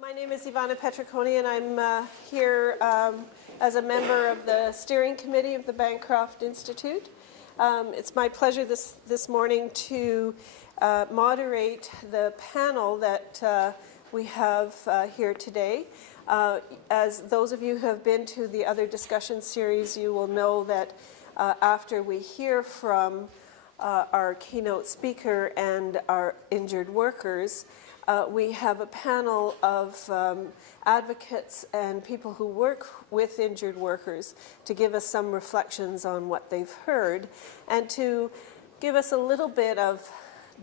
My name is Ivana Petriconi, and I'm here as a member of the steering committee of the Bancroft Institute. It's my pleasure this morning to moderate the panel that we have here today. As those of you who have been to the other discussion series, you will know that after we hear from our keynote speaker and our injured workers, we have a panel of advocates and people who work with injured workers to give us some reflections on what they've heard and to give us a little bit of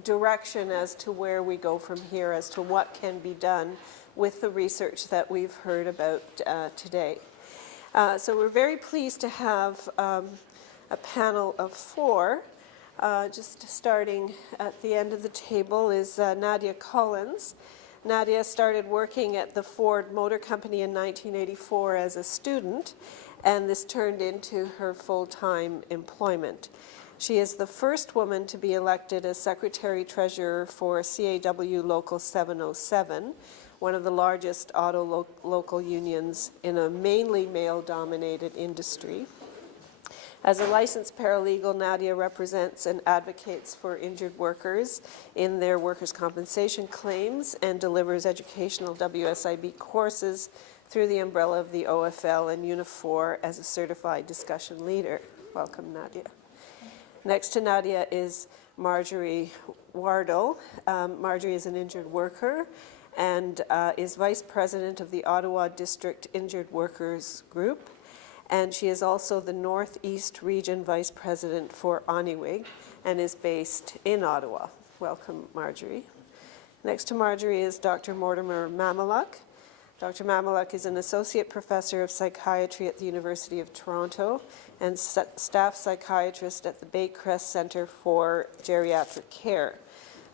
direction as to where we go from here, as to what can be done with the research that we've heard about today. So we're very pleased to have a panel of four. Just starting at the end of the table is Nadia Collins. Nadia started working at the Ford Motor Company in 1984 as a student, and this turned into her full-time employment. She is the first woman to be elected as Secretary-Treasurer for CAW Local 707, one of the largest auto local unions in a mainly male-dominated industry. As a licensed paralegal, Nadia represents and advocates for injured workers in their workers' compensation claims and delivers educational WSIB courses through the umbrella of the OFL and Unifor as a certified discussion leader. Welcome, Nadia. Next to Nadia is Marjorie Wardle. Marjorie is an injured worker and is Vice President of the Ottawa District Injured Workers Group. And she is also the Northeast Region Vice President for Oniwig and is based in Ottawa. Welcome, Marjorie. Next to Marjorie is Dr. Mortimer Mamaluk. Dr. Mamaluk is an Associate Professor of Psychiatry at the University of Toronto and Staff Psychiatrist at the Bancroft Centre for Geriatric Care.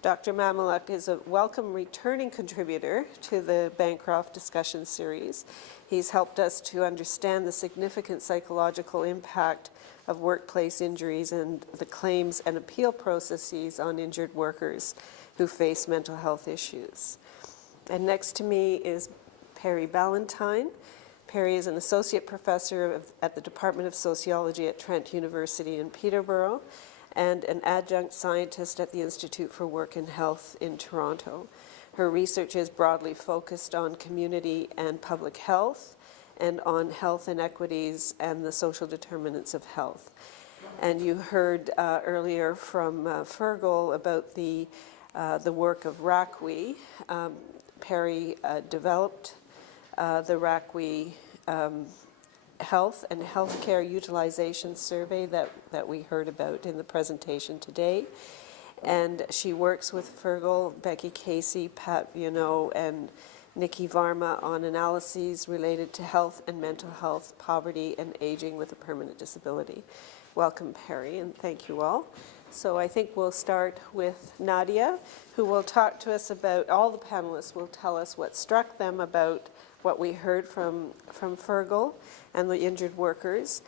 Dr. Mamaluk is a welcome returning contributor to the Bancroft discussion series. He's helped us to understand the significant psychological impact of workplace injuries and the claims and appeal processes on injured workers who face mental health issues. And next to me is Perry Ballantyne. Perry is an associate professor at the Department of Sociology at Trent University in Peterborough and an adjunct scientist at the Institute for Work and Health in Toronto. Her research is broadly focused on community and public health and on health inequities and the social determinants of health. And you heard earlier from Fergal about the work of RACWE. Perry developed the RACWE Health and Healthcare Utilization Survey that we heard about in the presentation today. And she works with Fergal, Becky Casey, Pat Viano, and Nikki Varma on analyses related to health and mental health, poverty, and aging with a permanent disability. Welcome, Perry, and thank you all. So I think we'll start with Nadia, who will talk to us about, all the panelists will tell us what struck them about what we heard from Fergal and the injured workers.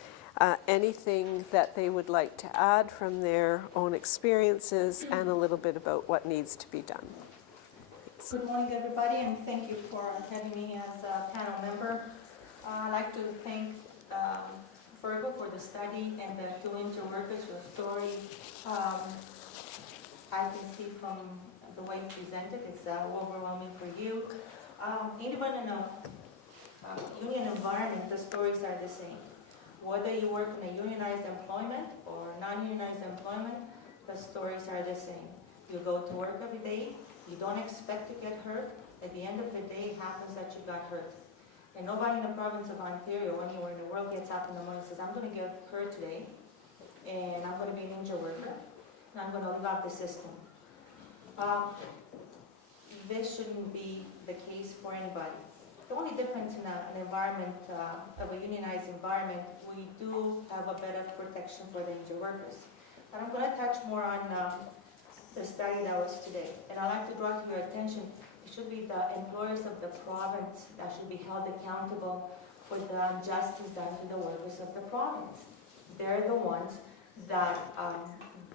Anything that they would like to add from their own experiences and a little bit about what needs to be done. Thanks. Good morning, everybody, and thank you for having me as a panel member. I'd like to thank Fergal for the study and the two injured workers, your story. I can see from the way you presented, it's overwhelming for you. Even in a union environment, the stories are the same. Whether you work in a unionized employment or non-unionized employment, the stories are the same. You go to work every day, you don't expect to get hurt. At the end of the day, it happens that you got hurt. And nobody in the province of Ontario, anywhere in the world, gets up in the morning and says, I'm going to get hurt today, and I'm going to be an injured worker, and I'm going to live out the system. This shouldn't be the case for anybody. The only difference in an environment, of a unionized environment, we do have a better protection for the injured workers. And I'm going to touch more on the study that was today. And I'd like to draw to your attention, it should be the employers of the province that should be held accountable for the injustice done to the workers of the province. They're the ones that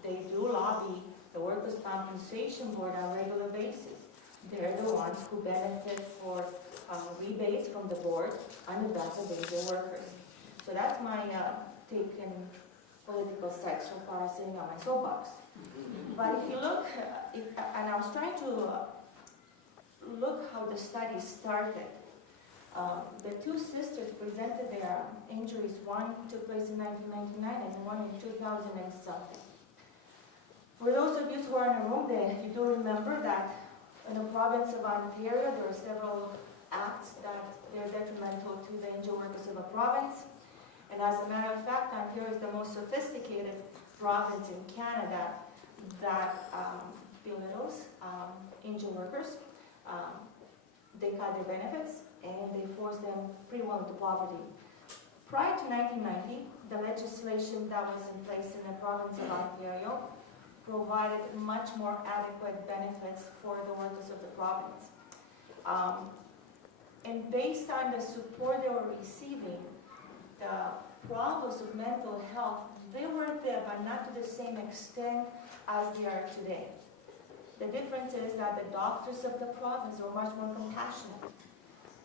they do lobby the Workers' Compensation Board on a regular basis. they're the ones who benefit for rebates from the board on the back of injured workers. So that's my take in political sex so far as sitting on my soapbox. But if you look, and I was trying to look how the study started. The two sisters presented their injuries. One took place in 1999 and one in 2000 and something. For those of you who are in the room, you do remember that in the province of Ontario, there are several acts that they're detrimental to the injured workers of the province. And as a matter of fact, Ontario is the most sophisticated province in Canada that belittles injured workers. They cut their benefits and they force them pretty well into poverty. Prior to 1990, the legislation that was in place in the province of Ontario provided much more adequate benefits for the workers of the province. And based on the support they were receiving, the problems of mental health, they were there, but not to the same extent as they are today. The difference is that the doctors of the province were much more compassionate.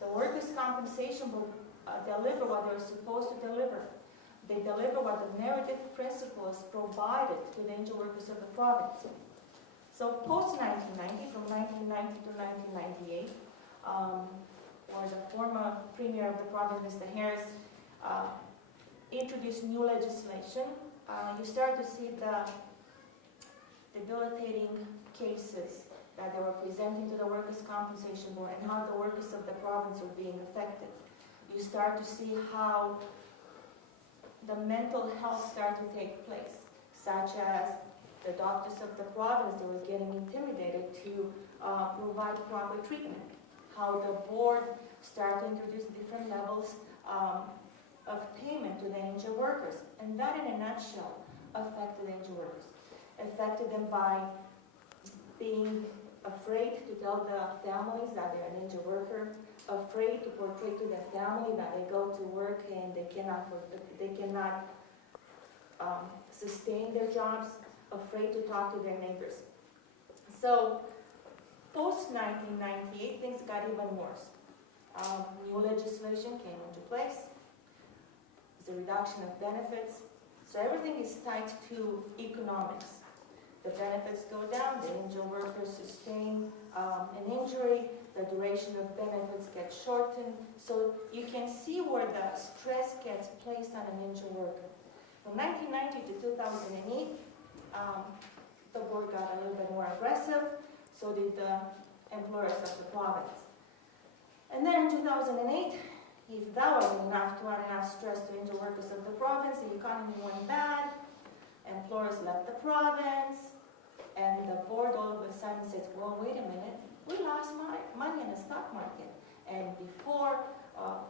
The workers' compensation will deliver what they're supposed to deliver. They deliver what the narrative principles provided to the injured workers of the province. So post-1990, from 1990 to 1998, or the former premier of the province, Mr. Harris, introduced new legislation. You start to see the debilitating cases that they were presenting to the Workers' Compensation Board and how the workers of the province were being affected. You start to see how the mental health started to take place, such as the doctors of the province, they were getting intimidated to provide proper treatment, how the board started to introduce different levels of payment to the injured workers. And that, in a nutshell, affected the injured workers. Affected them by being afraid to tell the families that they're an injured worker, afraid to portray to the family that they go to work and they cannot sustain their jobs, afraid to talk to their neighbors. So, post-1998, things got even worse. New legislation came into place. There's a reduction of benefits. So everything is tied to economics. The benefits go down, the injured workers sustain an injury, the duration of benefits gets shortened. So you can see where the stress gets placed on an injured worker. From 1990 to 2008, the board got a little bit more aggressive, so did the employers of the province. And then in 2008, if that wasn't enough to add enough stress to injured workers of the province, the economy went bad, employers left the province, and the board all of a sudden said, well, wait a minute, we lost money in the stock market. And before,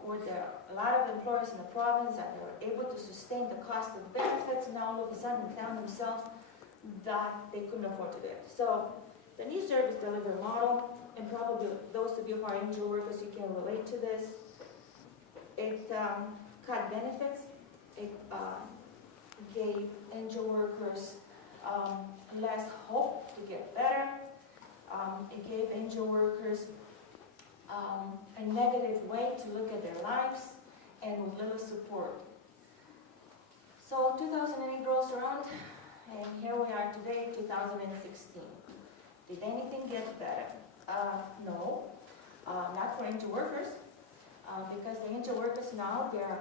were there a lot of employers in the province that were able to sustain the cost of benefits, now all of a sudden found themselves that they couldn't afford to do it. So the new service delivery model, and probably those of you who are injured workers, you can relate to this. It cut benefits. It gave injured workers less hope to get better. It gave injured workers a negative way to look at their lives and with little support. So 2008 rolls around, and here we are today, 2016. Did anything get better? No, not for injured workers, because the injured workers now, they're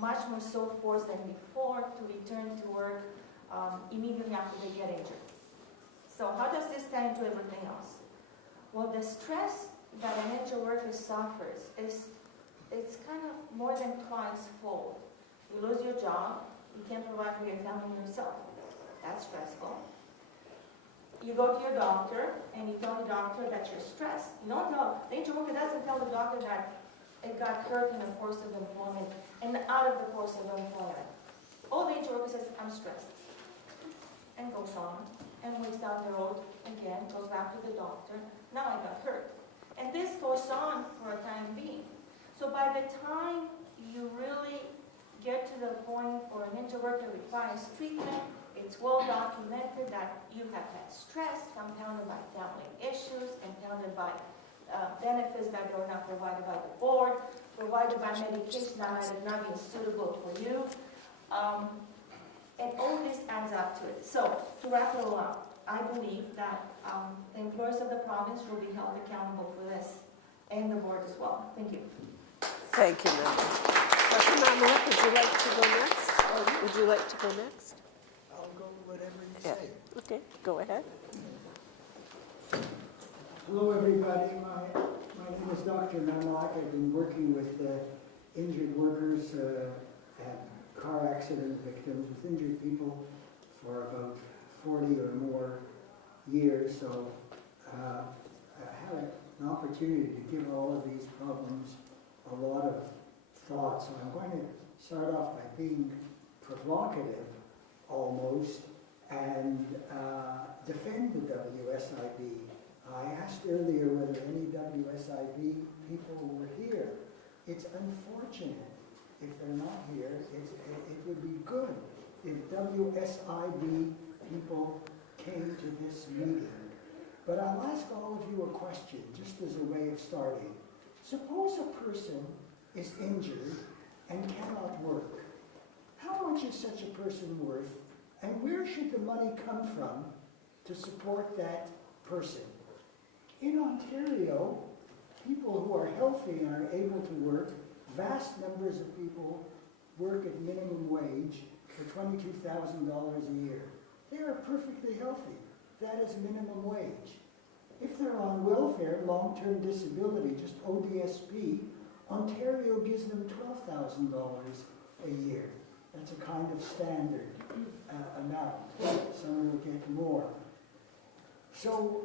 much more so forced than before to return to work immediately after they get injured. So how does this tie into everything else? Well, the stress that an injured worker suffers it's kind of more than twice fold. You lose your job, you can't provide for your family yourself. That's stressful. You go to your doctor and you tell the doctor that you're stressed. You don't tell, the injured worker doesn't tell the doctor that it got hurt in the course of employment and out of the course of employment. All the injured worker says, I'm stressed. And goes on and waits down the road again, goes back to the doctor. Now I got hurt. And this goes on for a time being. So by the time you really get to the point where an injured worker requires treatment, It's well documented that you have had stress compounded by family issues, compounded by benefits that were not provided by the board, provided by medication that might have not been suitable for you. And all this adds up to it. So, to wrap it all up, I believe that the employees of the province will be held accountable for this, and the board as well. Thank you. Thank you, Member. Dr. Mahmoud, would you like to go next? Or would you like to go next? I'll go whatever you Yeah. say. Okay, go ahead. Hello, everybody. My name is Dr. Mamlak. I've been working with injured workers and car accident victims with injured people for about 40 or more years. So I had an opportunity to give all of these problems a lot of thought. So I'm going to start off by being provocative almost and defend the WSIB. I asked earlier whether any WSIB people were here. It's unfortunate if they're not here. It would be good if WSIB people came to this meeting. But I'll ask all of you a question, just as a way of starting. Suppose a person is injured and cannot work. How much is such a person worth, and where should the money come from to support that person? In Ontario, people who are healthy and are able to work, vast numbers of people work at minimum wage for $22,000 a year. They are perfectly healthy. That is minimum wage. If they're on welfare, long-term disability, just ODSP, Ontario gives them $12,000 a year. That's a kind of standard amount. Some will get more. So,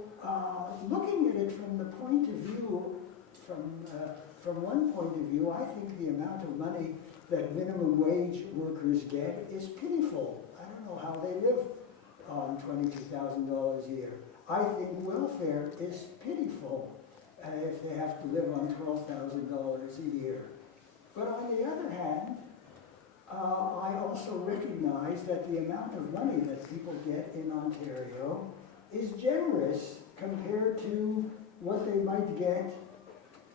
looking at it from the point of view, from one point of view, I think the amount of money that minimum wage workers get is pitiful. I don't know how they live on $22,000 a year. I think welfare is pitiful if they have to live on $12,000 a year. But on the other hand, I also recognize that the amount of money that people get in Ontario is generous compared to what they might get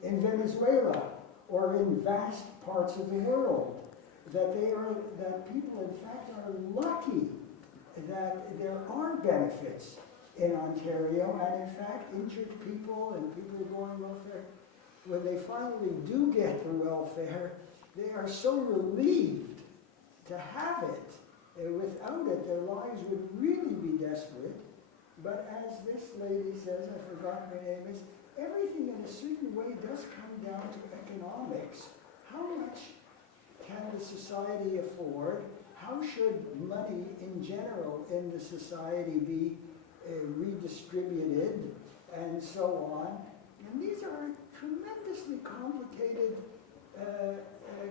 in Venezuela or in vast parts of the world. That people in fact are lucky that there are benefits in Ontario, and in fact injured people and people who go on welfare, when they finally do get the welfare, they are so relieved to have it. Without it, their lives would really be desperate. But as this lady says, I forgot her name, is everything in a certain way does come down to economics. How much can the society afford? How should money in general in the society be redistributed, and so on? And these are tremendously complicated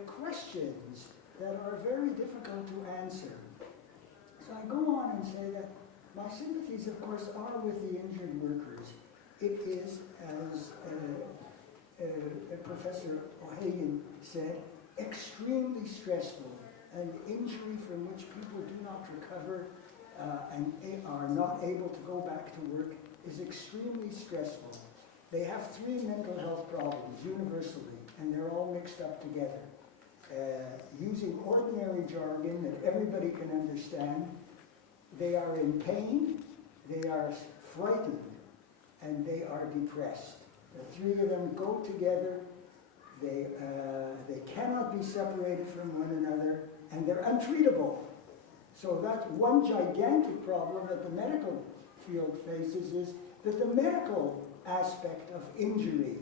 questions that are very difficult to answer. So I go on and say that my sympathies, of course, are with the injured workers. It is, as Professor O'Hagan said, extremely stressful. An injury from which people do not recover and are not able to go back to work is extremely stressful. They have 3 mental health problems universally, and they're all mixed up together. Using ordinary jargon that everybody can understand, they are in pain, they are frightened, and they are depressed. The 3 of them go together. They cannot be separated from one another, and they're untreatable. So that's one gigantic problem that the medical field faces, is that the medical aspect of injury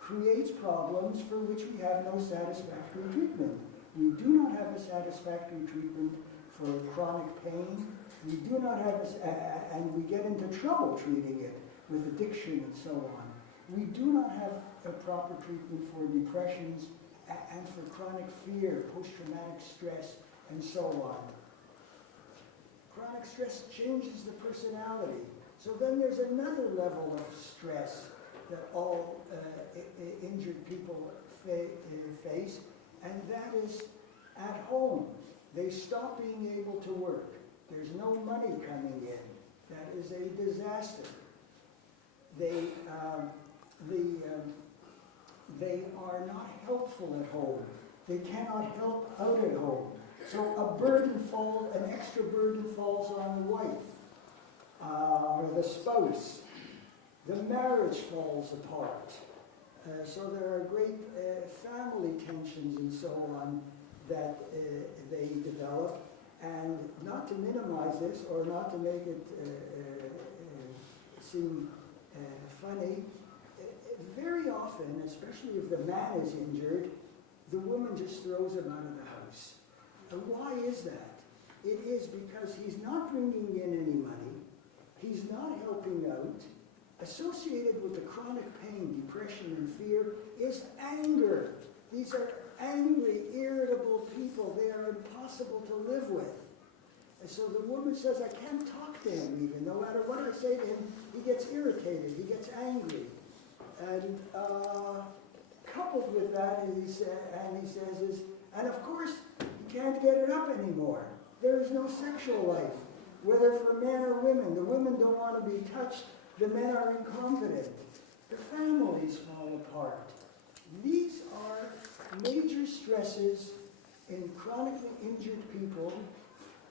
creates problems for which we have no satisfactory treatment. We do not have a satisfactory treatment for chronic pain. We do not have, and we get into trouble treating it with addiction and so on. We do not have a proper treatment for depressions and for chronic fear, post-traumatic stress, and so on. Chronic stress changes the personality. So then there's another level of stress that all injured people face, and that is at home. They stop being able to work. There's no money coming in. That is a disaster. They are not helpful at home. They cannot help out at home. So an extra burden falls on the wife or the spouse. The marriage falls apart. So there are great family tensions and so on that they develop. And not to minimize this or not to make it seem funny, very often, especially if the man is injured, the woman just throws him out of the house. And why is that? It is because he's not bringing in any money, he's not helping out. Associated with the chronic pain, depression, and fear is anger. These are angry, irritable people. They are impossible to live with. And so the woman says, I can't talk to him even. No matter what I say to him, he gets irritated, he gets angry. And coupled with that, he says, and of course, he can't get it up anymore. There is no sexual life, whether for men or women. The women don't want to be touched. The men are incompetent. The families fall apart. These are major stresses in chronically injured people,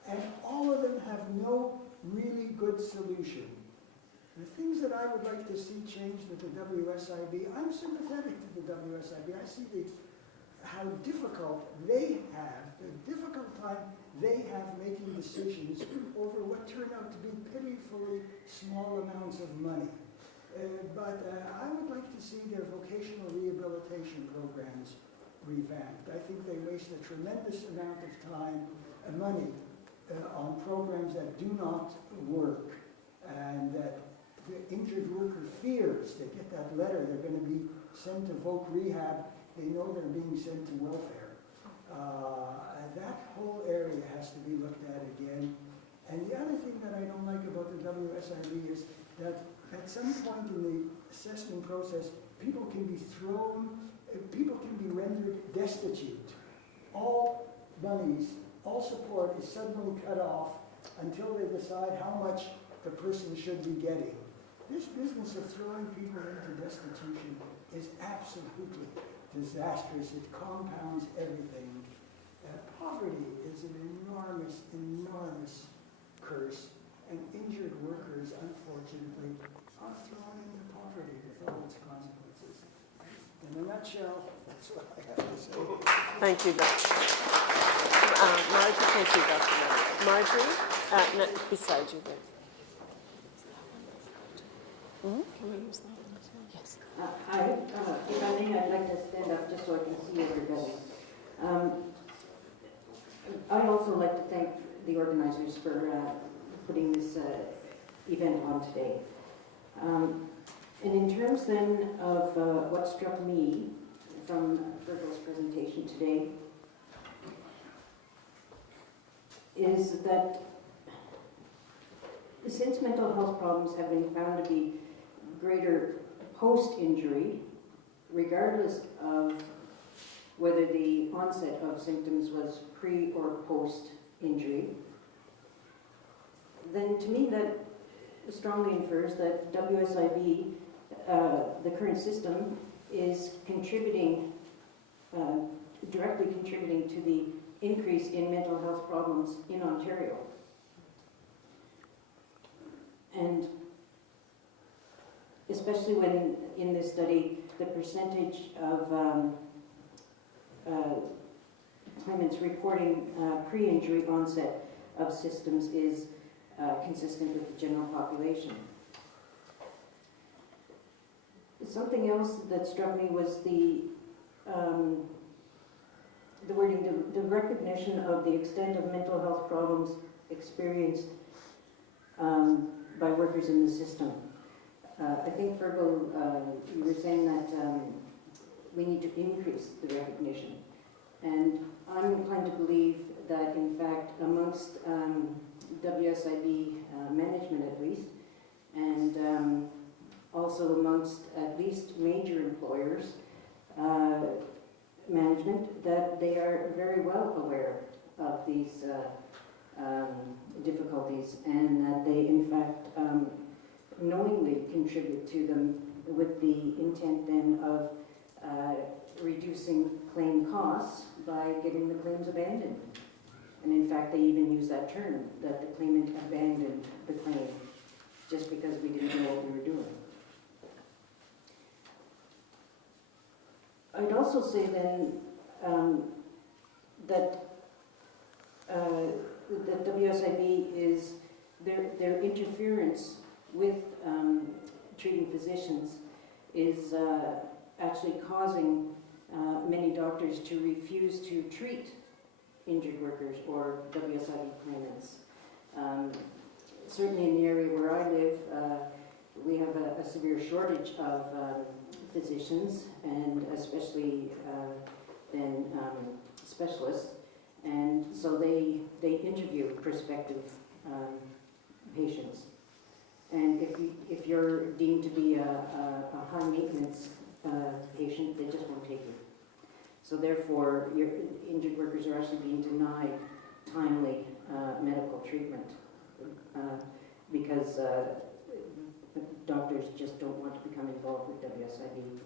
and all of them have no really good solution. The things that I would like to see changed with the WSIB, I'm sympathetic to the WSIB. I see how difficult they have, the difficult time they have making decisions over what turn out to be pitifully small amounts of money. But I would like to see their vocational rehabilitation programs revamped. I think they waste a tremendous amount of time and money on programs that do not work, and that the injured worker fears. They get that letter, they're going to be sent to voc rehab, they know they're being sent to welfare. That whole area has to be looked at again. And the other thing that I don't like about the WSIB is that at some point in the assessment process, people can be rendered destitute. All monies, all support is suddenly cut off until they decide how much the person should be getting. This business of throwing people into destitution is absolutely disastrous. It compounds everything. Poverty is an enormous, enormous curse, and injured workers, unfortunately, are thrown into poverty with all its consequences. In a nutshell, that's what I have to say. Thank you, Dr. Marjorie. Thank you, Dr. Marjorie, no, beside you there. Can we use that one? Yes. If I may, I'd like to stand up just so I can see everybody. I'd also like to thank the organizers for putting this event on today. And in terms then of what struck me from Virgil's presentation today is that since mental health problems have been found to be greater post-injury, regardless of whether the onset of symptoms was pre or post-injury, then to me that strongly infers that WSIB, the current system, is contributing, directly contributing to the increase in mental health problems in Ontario. And especially when in this study the percentage of claimants reporting pre-injury onset of symptoms is consistent with the general population. Something else that struck me was the wording, the recognition of the extent of mental health problems experienced by workers in the system. I think, Virgil, you were saying that we need to increase the recognition. And I'm inclined to believe that, in fact, amongst WSIB management at least, and also amongst at least major employers, management, that they are very well aware of these difficulties, and that they in fact knowingly contribute to them with the intent then of reducing claim costs by getting the claims abandoned. And in fact, they even use that term, that the claimant abandoned the claim just because we didn't know what we were doing. I'd also say then that WSIB is their interference with treating physicians is actually causing many doctors to refuse to treat injured workers or WSIB claimants. Certainly in the area where I live, we have a severe shortage of physicians, and especially then specialists, and so they interview prospective patients. And if you're deemed to be a high maintenance patient, they just won't take you. So therefore, your injured workers are actually being denied timely medical treatment because doctors just don't want to become involved with WSIB.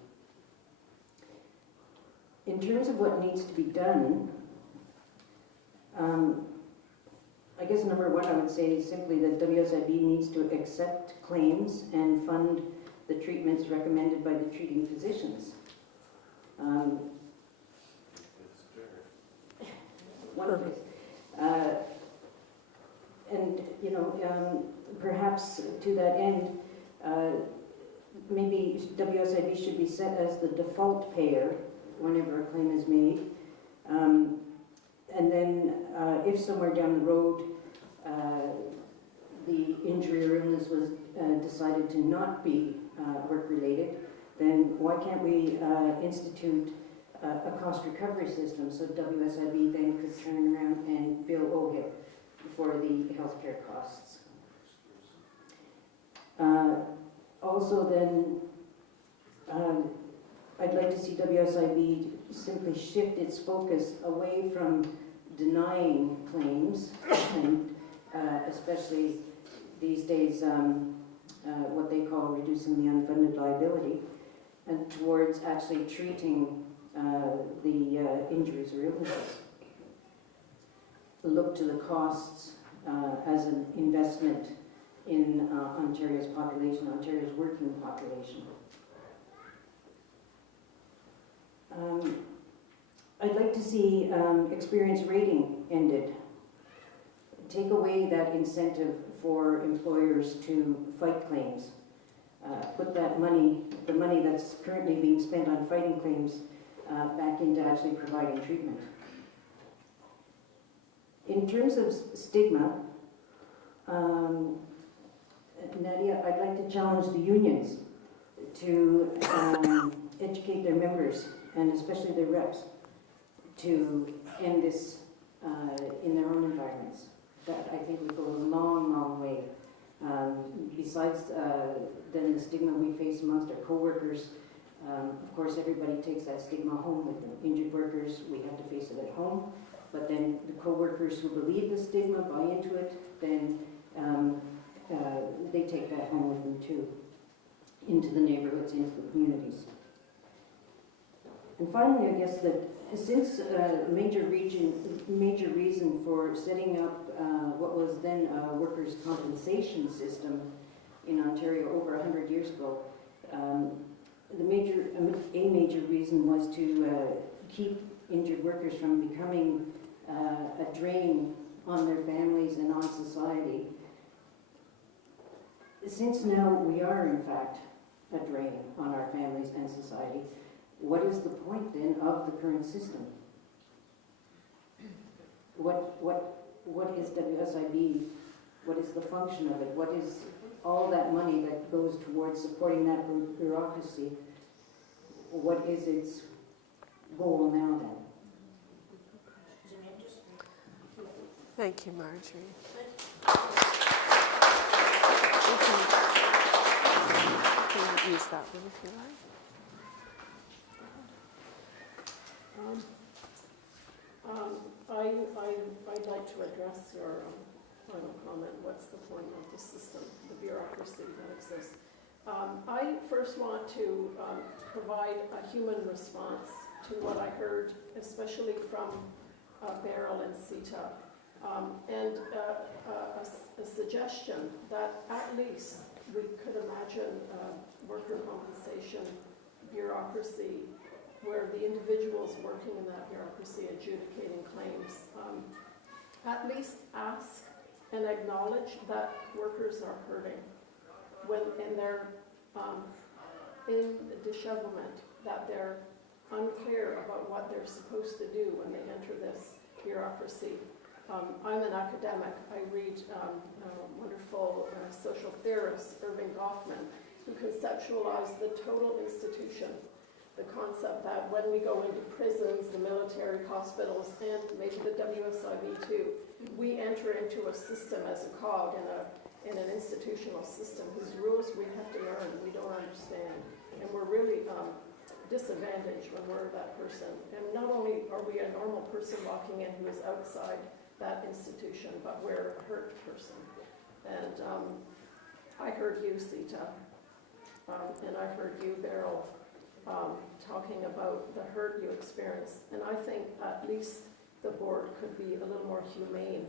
In terms of what needs to be done, I guess number one I would say is simply that WSIB needs to accept claims and fund the treatments recommended by the treating physicians. One place. And, you know, perhaps to that end, maybe WSIB should be set as the default payer whenever a claim is made. And then if somewhere down the road the injury or illness was decided to not be work-related, then why can't we institute a cost recovery system so WSIB then could turn around and bill OHIP for the healthcare costs? Also then, I'd like to see WSIB simply shift its focus away from denying claims, and especially these days what they call reducing the unfunded liability, and towards actually treating the injuries or illnesses. Look to the costs as an investment in Ontario's population, Ontario's working population. I'd like to see experience rating ended. Take away that incentive for employers to fight claims. Put that money, the money that's currently being spent on fighting claims, back into actually providing treatment. In terms of stigma, Nadia, I'd like to challenge the unions to educate their members, and especially their reps, to end this in their own environments. That I think would go a long, long way. Besides then the stigma we face amongst our co-workers, of course everybody takes that stigma home with them. Injured workers, we have to face it at home, but then the co-workers who believe the stigma, buy into it, then they take that home with them too, into the neighborhoods, into the communities. And finally, I guess that since a major reason for setting up what was then a workers' compensation system in Ontario over 100 years ago, a major reason was to keep injured workers from becoming a drain on their families and on society. Since now we are in fact a drain on our families and society, what is the point then of the current system? What is WSIB? What is the function of it? What is all that money that goes towards supporting that bureaucracy? What is its goal now then? Thank you, Marjorie. You can use that one if you like. I'd like to address your final comment. What's the point of the system, the bureaucracy that exists? I first want to provide a human response to what I heard, especially from Beryl and Sita, and a suggestion that at least we could imagine worker compensation bureaucracy where the individuals working in that bureaucracy adjudicating claims at least ask and acknowledge that workers are hurting when in their in dishevelment, that they're unclear about what they're supposed to do when they enter this bureaucracy. I'm an academic. I read wonderful social theorist Irving Goffman, who conceptualized the total institution, the concept that when we go into prisons, the military hospitals, and maybe the WSIB too, we enter into a system as a cog in an institutional system whose rules we have to learn, we don't understand. And we're really disadvantaged when we're that person. And not only are we a normal person walking in who is outside that institution, but we're a hurt person. And I heard you, Sita, and I heard you, Beryl, talking about the hurt you experienced. And I think at least the board could be a little more humane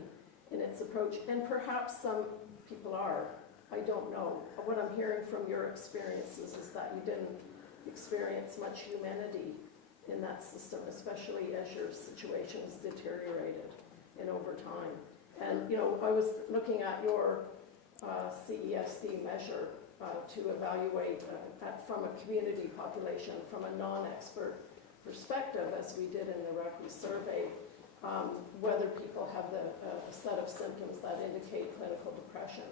in its approach. And perhaps some people are. I don't know. What I'm hearing from your experiences is that you didn't experience much humanity in that system, especially as your situations deteriorated and over time. And, you know, I was looking at your CESD measure to evaluate from a community population, from a non-expert perspective, as we did in the RECWE survey, whether people have a set of symptoms that indicate clinical depression.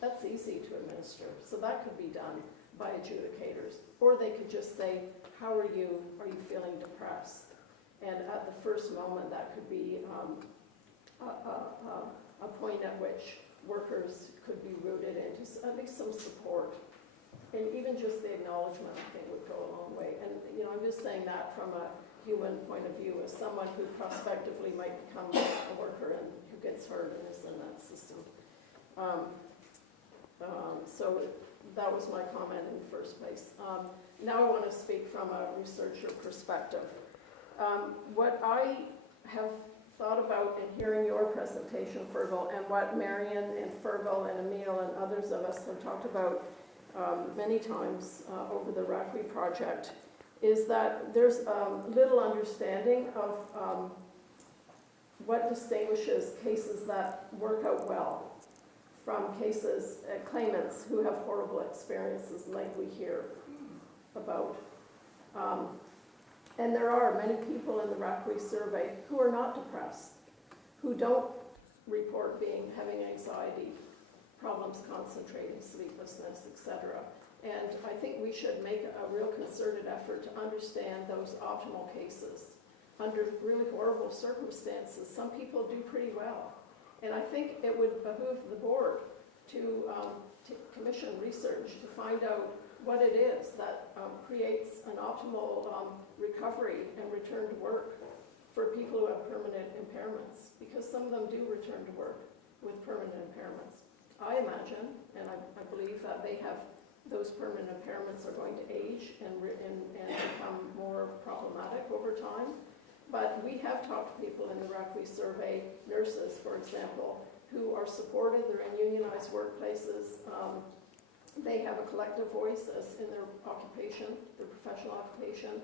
That's easy to administer, so that could be done by adjudicators. Or they could just say, how are you? Are you feeling depressed? And at the first moment, that could be a point at which workers could be rooted into at least some support. And even just the acknowledgement, I think, would go a long way. And, you know, I'm just saying that from a human point of view, as someone who prospectively might become a worker and who gets hurt and is in that system. So that was my comment in the first place. Now I want to speak from a researcher perspective. What I have thought about in hearing your presentation, Fergal, and what Marion and Fergal and Emil and others of us have talked about many times over the RACWE project, is that there's little understanding of what distinguishes cases that work out well from cases, claimants who have horrible experiences like we hear about. And there are many people in the RACWE survey who are not depressed, who don't report having anxiety, problems concentrating, sleeplessness, etc. And I think we should make a real concerted effort to understand those optimal cases. Under really horrible circumstances, some people do pretty well. And I think it would behoove the board to commission research to find out what it is that creates an optimal recovery and return to work for people who have permanent impairments, because some of them do return to work with permanent impairments. I imagine, and I believe that those permanent impairments are going to age and become more problematic over time. But we have talked to people in the RACWE survey, nurses, for example, who are supported. They're in unionized workplaces. They have a collective voice in their occupation, their professional occupation,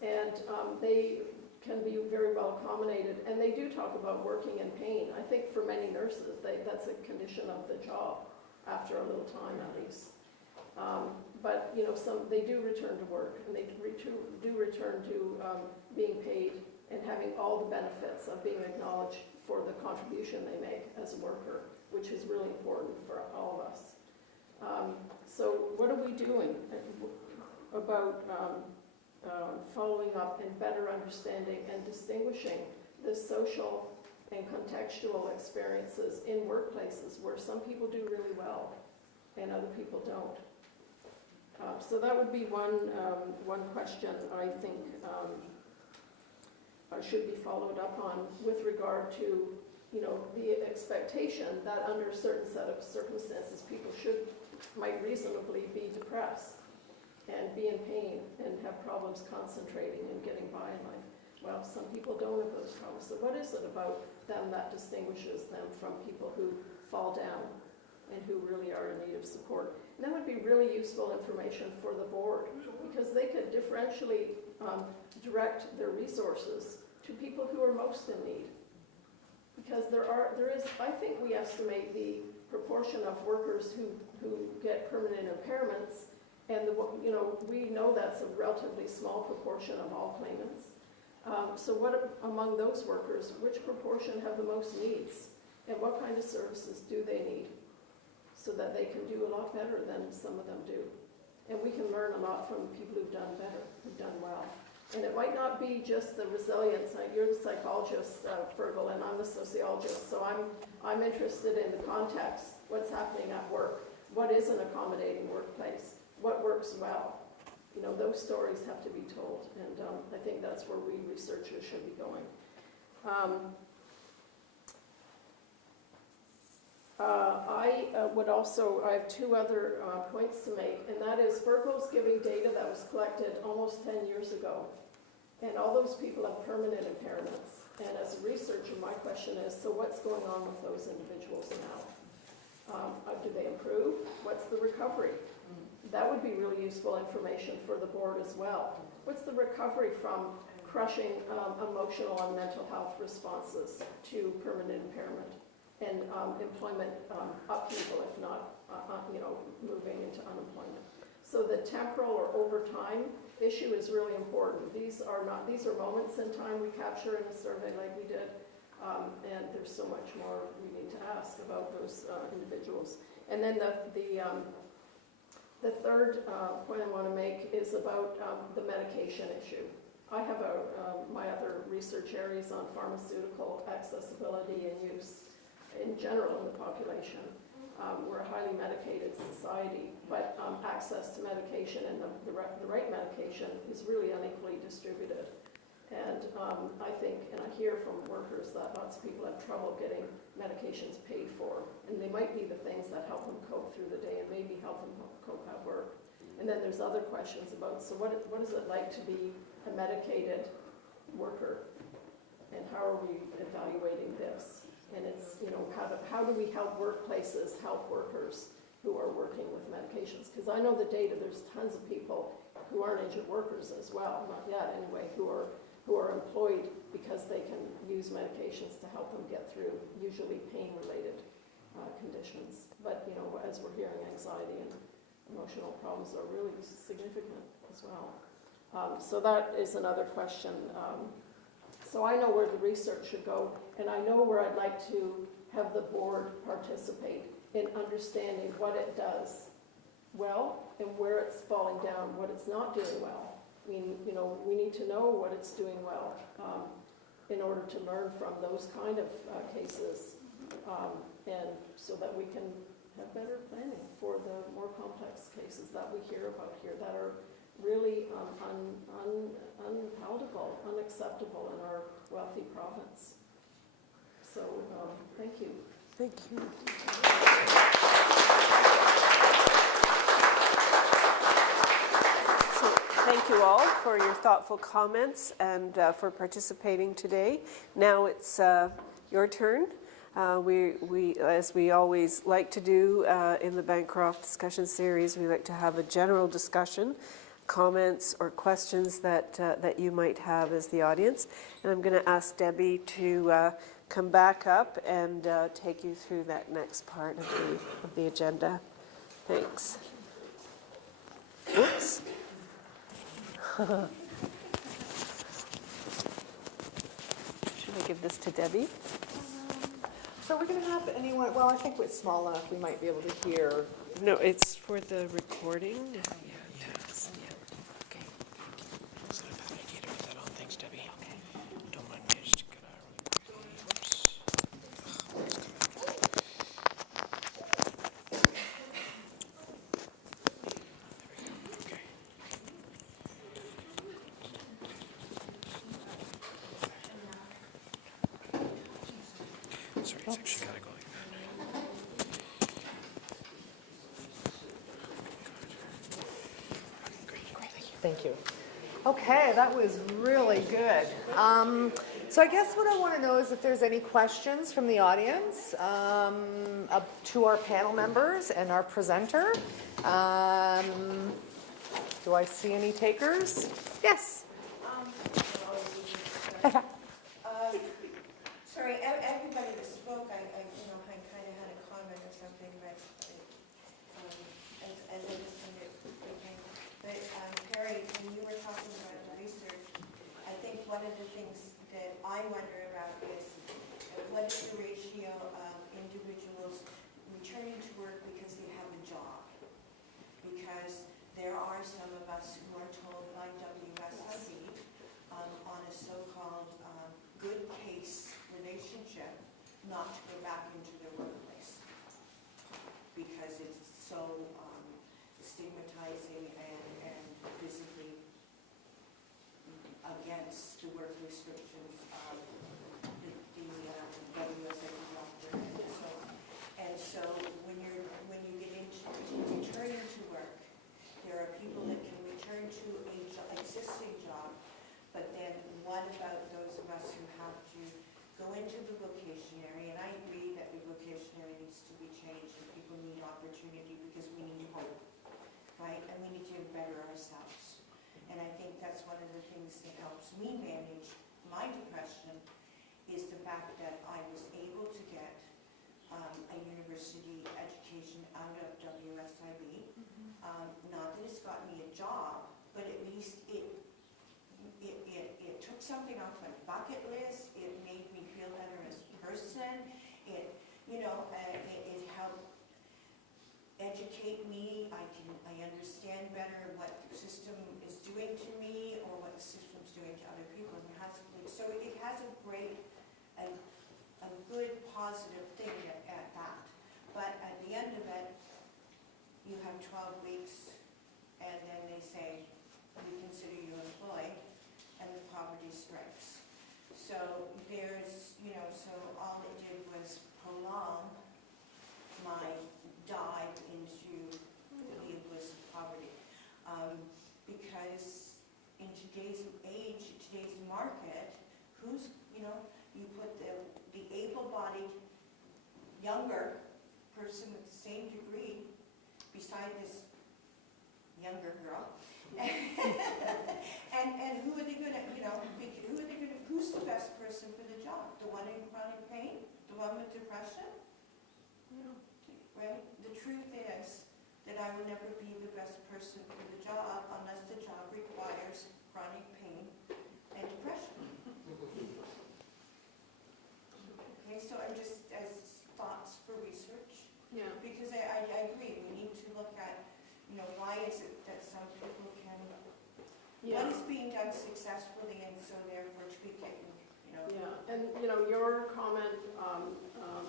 and they can be very well accommodated. And they do talk about working in pain. I think for many nurses, that's a condition of the job after a little time at least. But you know, they do return to work, and they do return to being paid and having all the benefits of being acknowledged for the contribution they make as a worker, which is really important for all of us. So what are we doing about following up and better understanding and distinguishing the social and contextual experiences in workplaces where some people do really well and other people don't? So that would be one question, I think, should be followed up on with regard to, you know, the expectation that under a certain set of circumstances, people might reasonably be depressed and be in pain and have problems concentrating and getting by in life. Well, some people don't have those problems. So what is it about them that distinguishes them from people who fall down and who really are in need of support? And that would be really useful information for the board, because they could differentially direct their resources to people who are most in need. Because there is, I think we estimate the proportion of workers who get permanent impairments, and you know, we know that's a relatively small proportion of all claimants. So what among those workers, which proportion have the most needs, and what kind of services do they need, so that they can do a lot better than some of them do. And we can learn a lot from people who've done better, who've done well. And it might not be just the resilience. You're the psychologist, Fergal, and I'm the sociologist, so I'm interested in the context, what's happening at work, what is an accommodating workplace, what works well. You know, those stories have to be told, and I think that's where we researchers should be going. I have two other points to make, and that is Fergal's giving data that was collected almost 10 years ago, and all those people have permanent impairments. And as a researcher, my question is, so what's going on with those individuals now? Do they improve? What's the recovery? That would be really useful information for the board as well. What's the recovery from crushing emotional and mental health responses to permanent impairment and employment upheaval, if not, you know, moving into unemployment? So the temporal or overtime issue is really important. These are moments in time we capture in a survey like we did, and there's so much more we need to ask about those individuals. And then the third point I want to make is about the medication issue. I have my other research areas on pharmaceutical accessibility and use in general in the population. We're a highly medicated society, but access to medication and the right medication is really unequally distributed. And I think, and I hear from workers that lots of people have trouble getting medications paid for, and they might be the things that help them cope through the day and maybe help them cope at work. And then there's other questions about, so what is it like to be a medicated worker, and how are we evaluating this? And it's, you know, how do we help workplaces help workers who are working with medications? Because I know the data, there's tons of people who aren't injured workers as well, not yet anyway, who are employed because they can use medications to help them get through usually pain-related conditions. But, you know, as we're hearing, anxiety and emotional problems are really significant as well. So that is another question. So I know where the research should go, and I know where I'd like to have the board participate in understanding what it does well and where it's falling down, what it's not doing well. I mean, you know, we need to know what it's doing well in order to learn from those kind of cases, and so that we can have better planning for the more complex cases that we hear about here that are really unpalatable, unacceptable in our wealthy province. So, thank you. Thank you. So, thank you all for your thoughtful comments and for participating today. Now it's your turn. We, as we always like to do in the Bancroft discussion series, we like to have a general discussion, comments or questions that you might have as the audience. And I'm going to ask Debbie to come back up and take you through that next part of the agenda. Thanks. Oops. Should I give this to Debbie? So we're going to have anyone, well, I think it's small enough we might be able to hear. No, it's for the recording. It's not a bad idea to put that on. Thanks, Debbie. Okay. Don't mind me. I just gotta whoops. That's good. There we go. Okay. It's actually gotta go like that. Thank you. Okay, that was really good. So I guess what I want to know is if there's any questions from the audience up to our panel members and our presenter. Do I see any takers? Yes. Sorry, everybody that spoke, I kind of had a comment or something, but as I listened to everything. But Perry, when you were talking about the research, I think one of the things that I wonder about is what is the ratio of individuals returning to work because they have a job? Because there are some of us who are told by WSIB on a so-called good case relationship not to go back into the workplace because it's so stigmatizing and physically against the work restrictions of the WSIB doctor and so on. And so when you get into returning to work, there are people that can return to a existing job, but then what about those of us who have to go into the vocationary? And I agree that the vocationary needs to be changed and people need opportunity because we need hope, right? And we need to better ourselves. And I think that's one of the things that helps me manage my depression is the fact that I was able to get a university education out of WSIB. Not that it's got me a job, but at least it took something off my bucket list. It made me feel better as a person. It helped educate me. I understand better what the system is doing to me or what the system's doing to other people. So it has a good positive thing at that. But at the end of it, you have 12 weeks and then they say, we consider you employed, and the poverty strikes. So so all it did was prolong my dive into the abyss of poverty. Because in today's age, today's market, you put the able-bodied younger person with the same degree beside this younger girl. and who are they going to, who's the best person for the job? The one in chronic pain? The one with depression? Right? The truth is that I will never be the best person for the job unless the job requires chronic pain and depression. Okay, so I'm just as thoughts for research. Yeah. Because I agree, we need to look at, why is it that some people can, what is being done successfully and so therefore tweak it, Yeah, and your comment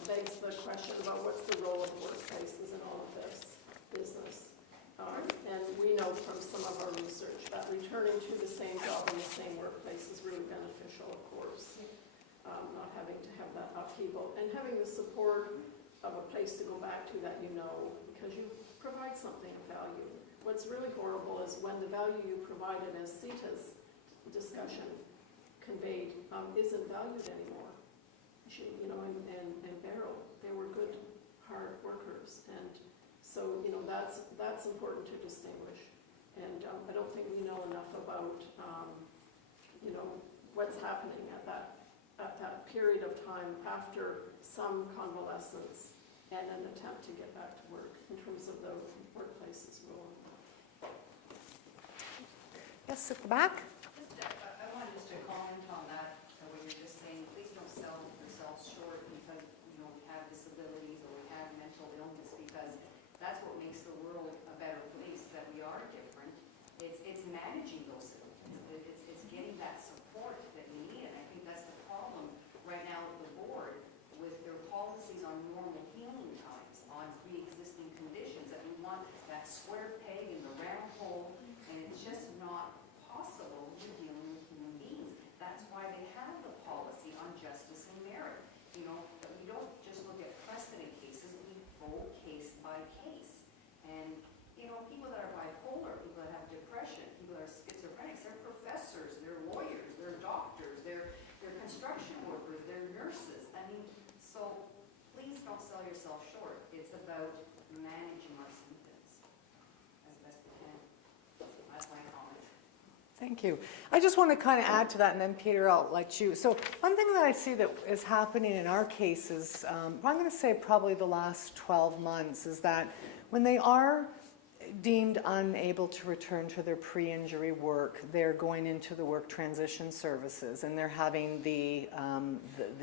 begs the question about what's the role of workplaces in all of this business. And we know from some of our research that returning to the same job in the same workplace is really beneficial, of course. Not having to have that upheaval and having the support of a place to go back to that because you provide something of value. What's really horrible is when the value you provided, as Sita's discussion conveyed, isn't valued anymore. And Beryl, they were good, hard workers, and so that's important to distinguish. And I don't think we know enough about what's happening at that period of time after some convalescence and an attempt to get back to work in terms of the workplace's role. Yes, at the back. I wanted just to comment on that, what you're just saying. Please don't sell yourselves short because, we have disabilities or we have mental illness, because that's what makes the world a better place, that we are different. It's managing those symptoms. It's getting that support that we need, and I think that's the problem right now with the board, with their policies on normal healing times, on pre-existing conditions, that we want that square peg in the round hole, and it's just not possible with dealing with human beings. That's why they have the policy on justice and merit. But we don't just construction workers, they're nurses. I mean, so please don't sell yourself short. It's about managing our symptoms as best we can. That's my comment. Thank you. I just want to kind of add to that, and then Peter, I'll let you. So one thing that I see that is happening in our cases, I'm going to say probably the last 12 months, is that when they are deemed unable to return to their pre-injury work, they're going into the work transition services, and they're having the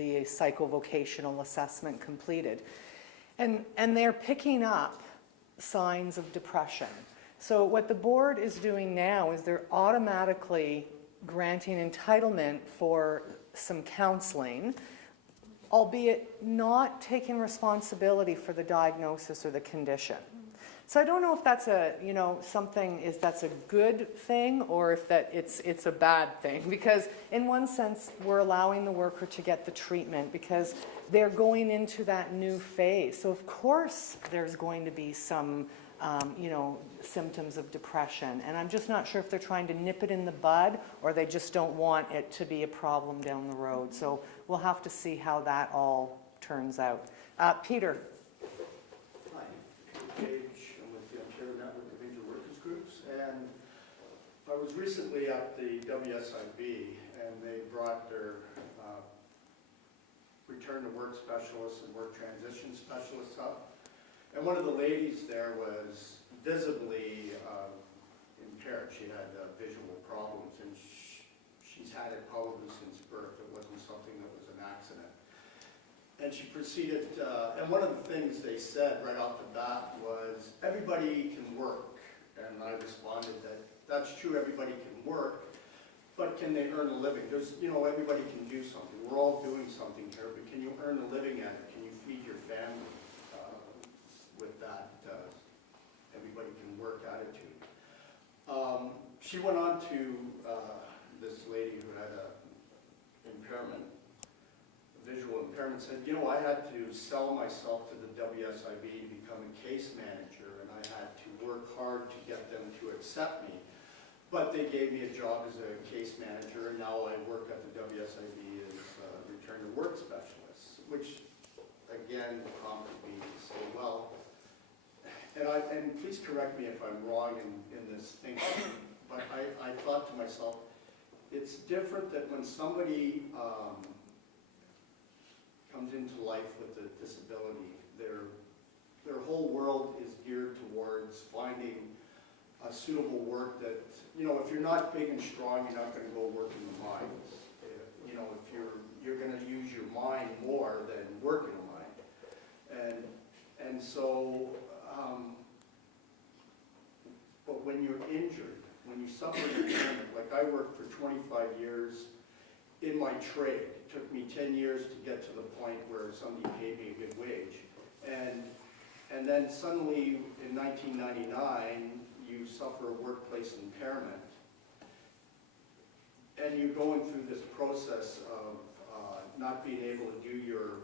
psychovocational assessment completed. And they're picking up signs of depression. So what the board is doing now is they're automatically granting entitlement for some counseling, albeit not taking responsibility for the diagnosis or the condition. So I don't know if that's that's a good thing or if it's a bad thing, because in one sense we're allowing the worker to get the treatment because they're going into that new phase. So of course there's going to be some symptoms of depression, and I'm just not sure if they're trying to nip it in the bud or they just don't want it to be a problem down the road. So we'll have to see how that all turns out. Peter. Hi, Page. I'm with the Ontario Network of Injured Workers Groups, and I was recently at the WSIB, and they brought their return to work specialists and work transition specialists up. And one of the ladies there was visibly impaired. She had visual problems, and she's had it probably since birth. It wasn't something that was an accident. And she proceeded, and one of the things they said right off the bat was, everybody can work. And I responded that that's true, everybody can work, but can they earn a living? There's, everybody can do something. We're all doing something here, but can you earn a living at it? Can you feed your family? With that everybody can work attitude. She went on to this lady who had a visual impairment, said, I had to sell myself to the WSIB to become a case manager, and I had to work hard to get them to accept me. But they gave me a job as a case manager, and now I work at the WSIB as a return to work specialist, which again prompted me to say, well, and please correct me if I'm wrong in this thinking, but I thought to myself, it's different that when somebody comes into life with a disability, their whole world is geared towards finding a suitable work that, if you're not big and strong, you're not going to go work in the mines. If you're going to use your mind more than work in a mine. And so, but when you're injured, when you suffer an impairment, like I worked for 25 years in my trade. It took me 10 years to get to the point where somebody paid me a good wage. And then suddenly in 1999, you suffer a workplace impairment. And you're going through this process of not being able to do your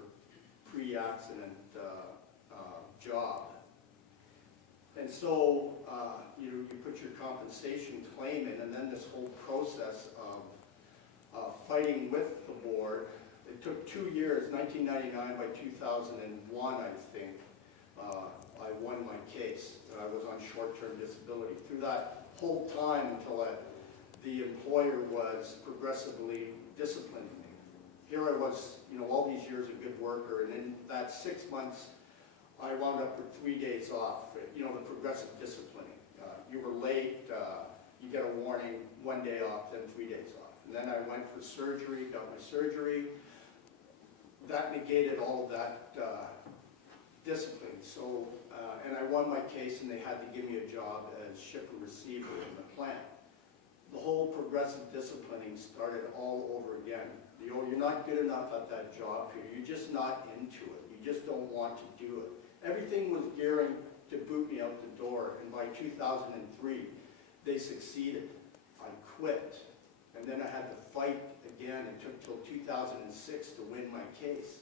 pre-accident job. And so you put your compensation claim in, and then this whole process of fighting with the board. It took 2 years, 1999, by 2001, I think, I won my case. I was on short-term disability. Through that whole time until the employer was progressively disciplining me. Here I was, all these years a good worker, and in that 6 months, I wound up with 3 days off, the progressive disciplining. You were late, you get a warning, 1 day off, then 3 days off. And then I went for surgery, got my surgery. That negated all of that discipline. So, and I won my case, and they had to give me a job as shipper-receiver in the plant. The whole progressive disciplining started all over again. You're not good enough at that job, Peter. You're just not into it. You just don't want to do it. Everything was gearing to boot me out the door, and by 2003, they succeeded. I quit, and then I had to fight again. It took till 2006 to win my case.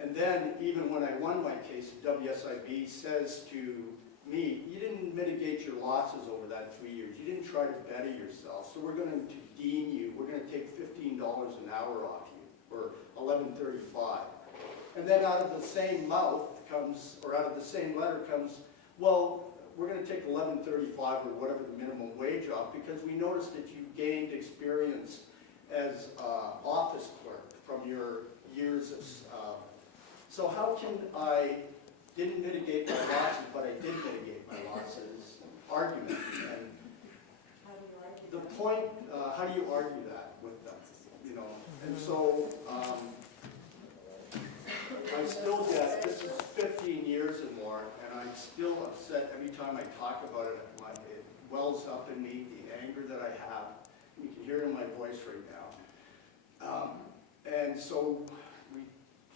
And then, even when I won my case, WSIB says to me, you didn't mitigate your losses over that 3 years. You didn't try to better yourself, so we're going to deem you, we're going to take $15 an hour off you, or 11:35. And then out of the same mouth comes, or out of the same letter comes, well, we're going to take 11:35 or whatever the minimum wage off because we noticed that you gained experience as office clerk from your years of, so how can I didn't mitigate my losses, but I did mitigate my losses argument? And the point, how do you argue that with them? You know, and so I still get, this is 15 years and more, and I'm still upset every time I talk about it. It wells up in me, the anger that I have. You can hear it in my voice right now. And so we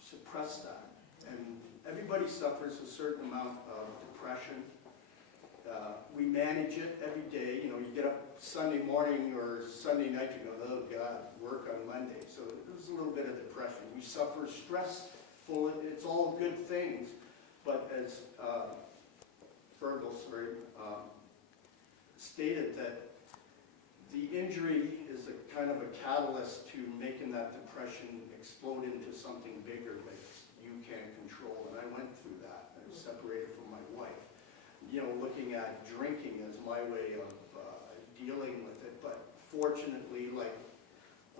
suppress that. And everybody suffers a certain amount of depression. We manage it every day. You know, you get up Sunday morning or Sunday night, you go, oh God, work on Monday. So there's a little bit of depression. We suffer stressful, it's all good things. But as Fergal, stated that the injury is a kind of a catalyst to making that depression explode into something bigger that you can't control. And I went through that. I was separated from my wife. You know, looking at drinking as my way of dealing with it. But fortunately, like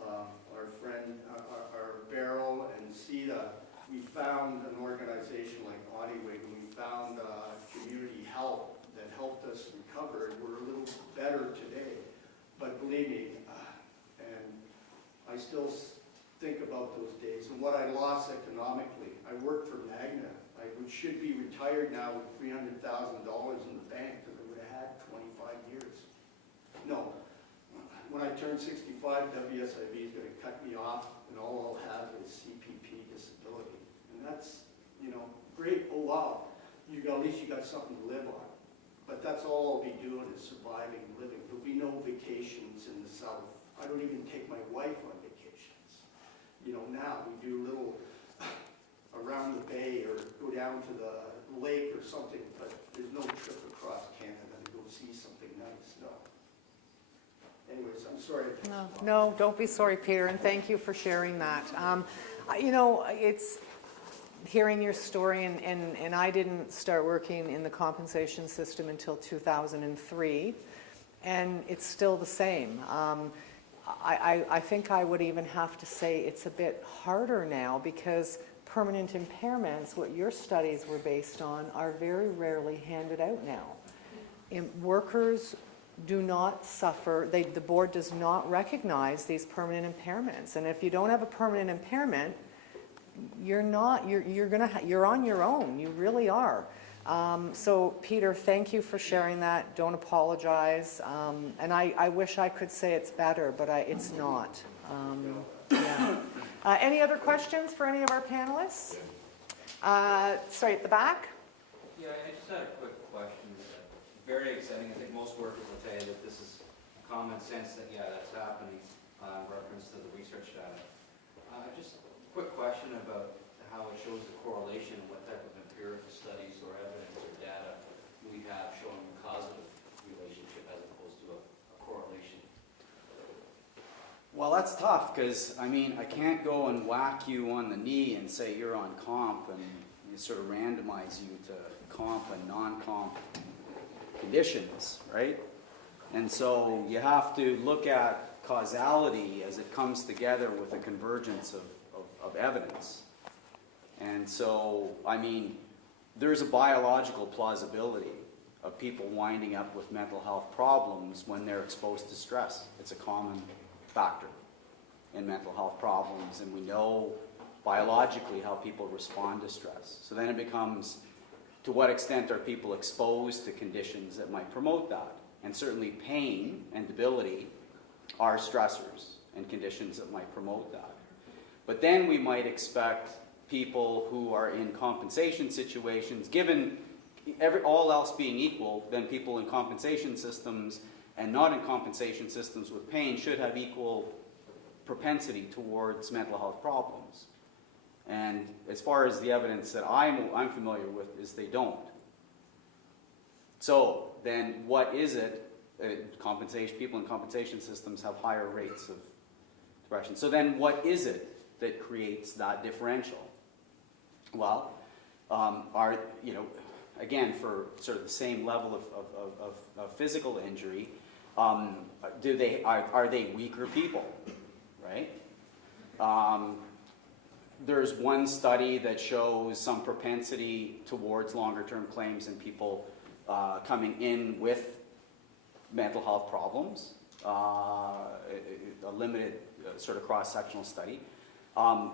our friend, our Beryl and Sita, we found an organization like Audywig, and we found community help that helped us recover. And we're a little better today. But believe me, and I still think about those days and what I lost economically. I worked for Magna. I should be retired now with $300,000 in the bank because I would have had 25 years. No. When I turn 65, WSIB is going to cut me off, and all I'll have is CPP disability. And that's, you know, great. Oh, wow. At least you got something to live on. But that's all I'll be doing is surviving, living. There'll be no vacations in the South. I don't even take my wife on vacations. You know, now we do little around the bay or go down to the lake or something, but there's no trip across Canada to go see something nice, no. Anyways, I'm sorry. No, don't be sorry, Peter, and thank you for sharing that. You know, it's hearing your story, and I didn't start working in the compensation system until 2003, and it's still the same. I think I would even have to say it's a bit harder now because permanent impairments, what your studies were based on, are very rarely handed out now. Workers do not suffer, the board does not recognize these permanent impairments. And if you don't have a permanent impairment, you're on your own, you really are. So Peter, thank you for sharing that. Don't apologize. And I wish I could say it's better, but it's not. Yeah. Any other questions for any of our panelists? Sorry, at the back? Yeah, I just had a quick question. Very exciting. I think most workers will tell you that this is common sense that, yeah, that's happening in reference to the research data. Just a quick question about how it shows the correlation and what type of empirical studies or evidence or data we have showing a causative relationship as opposed to a correlation. Well, that's tough because, I mean, I can't go and whack you on the knee and say you're on comp and sort of randomize you to comp and non-comp conditions, right? And so you have to look at causality as it comes together with a convergence of evidence. And so, I mean, there's a biological plausibility of people winding up with mental health problems when they're exposed to stress. It's a common factor in mental health problems, and we know biologically how people respond to stress. So then it becomes, to what extent are people exposed to conditions that might promote that? And certainly pain and debility are stressors and conditions that might promote that. But then we might expect people who are in compensation situations, given all else being equal, then people in compensation systems and not in compensation systems with pain should have equal propensity towards mental health problems. And as far as the evidence that I'm familiar with is they don't. So then what is it? Compensation, people in compensation systems have higher rates of depression. So then what is it that creates that differential? Well, again, for sort of the same level of physical injury, are they weaker people, right? There's one study that shows some propensity towards longer-term claims in people coming in with mental health problems, a limited sort of cross-sectional study. Are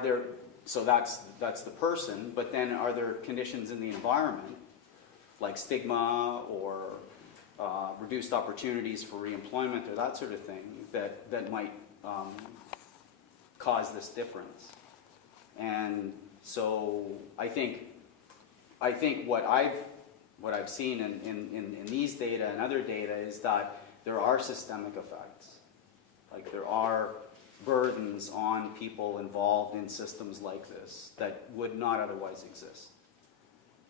there, so that's the person, but then are there conditions in the environment, like stigma or reduced opportunities for reemployment or that sort of thing that might cause this difference? And so I think what I've seen in these data and other data is that there are systemic effects. Like there are burdens on people involved in systems like this that would not otherwise exist,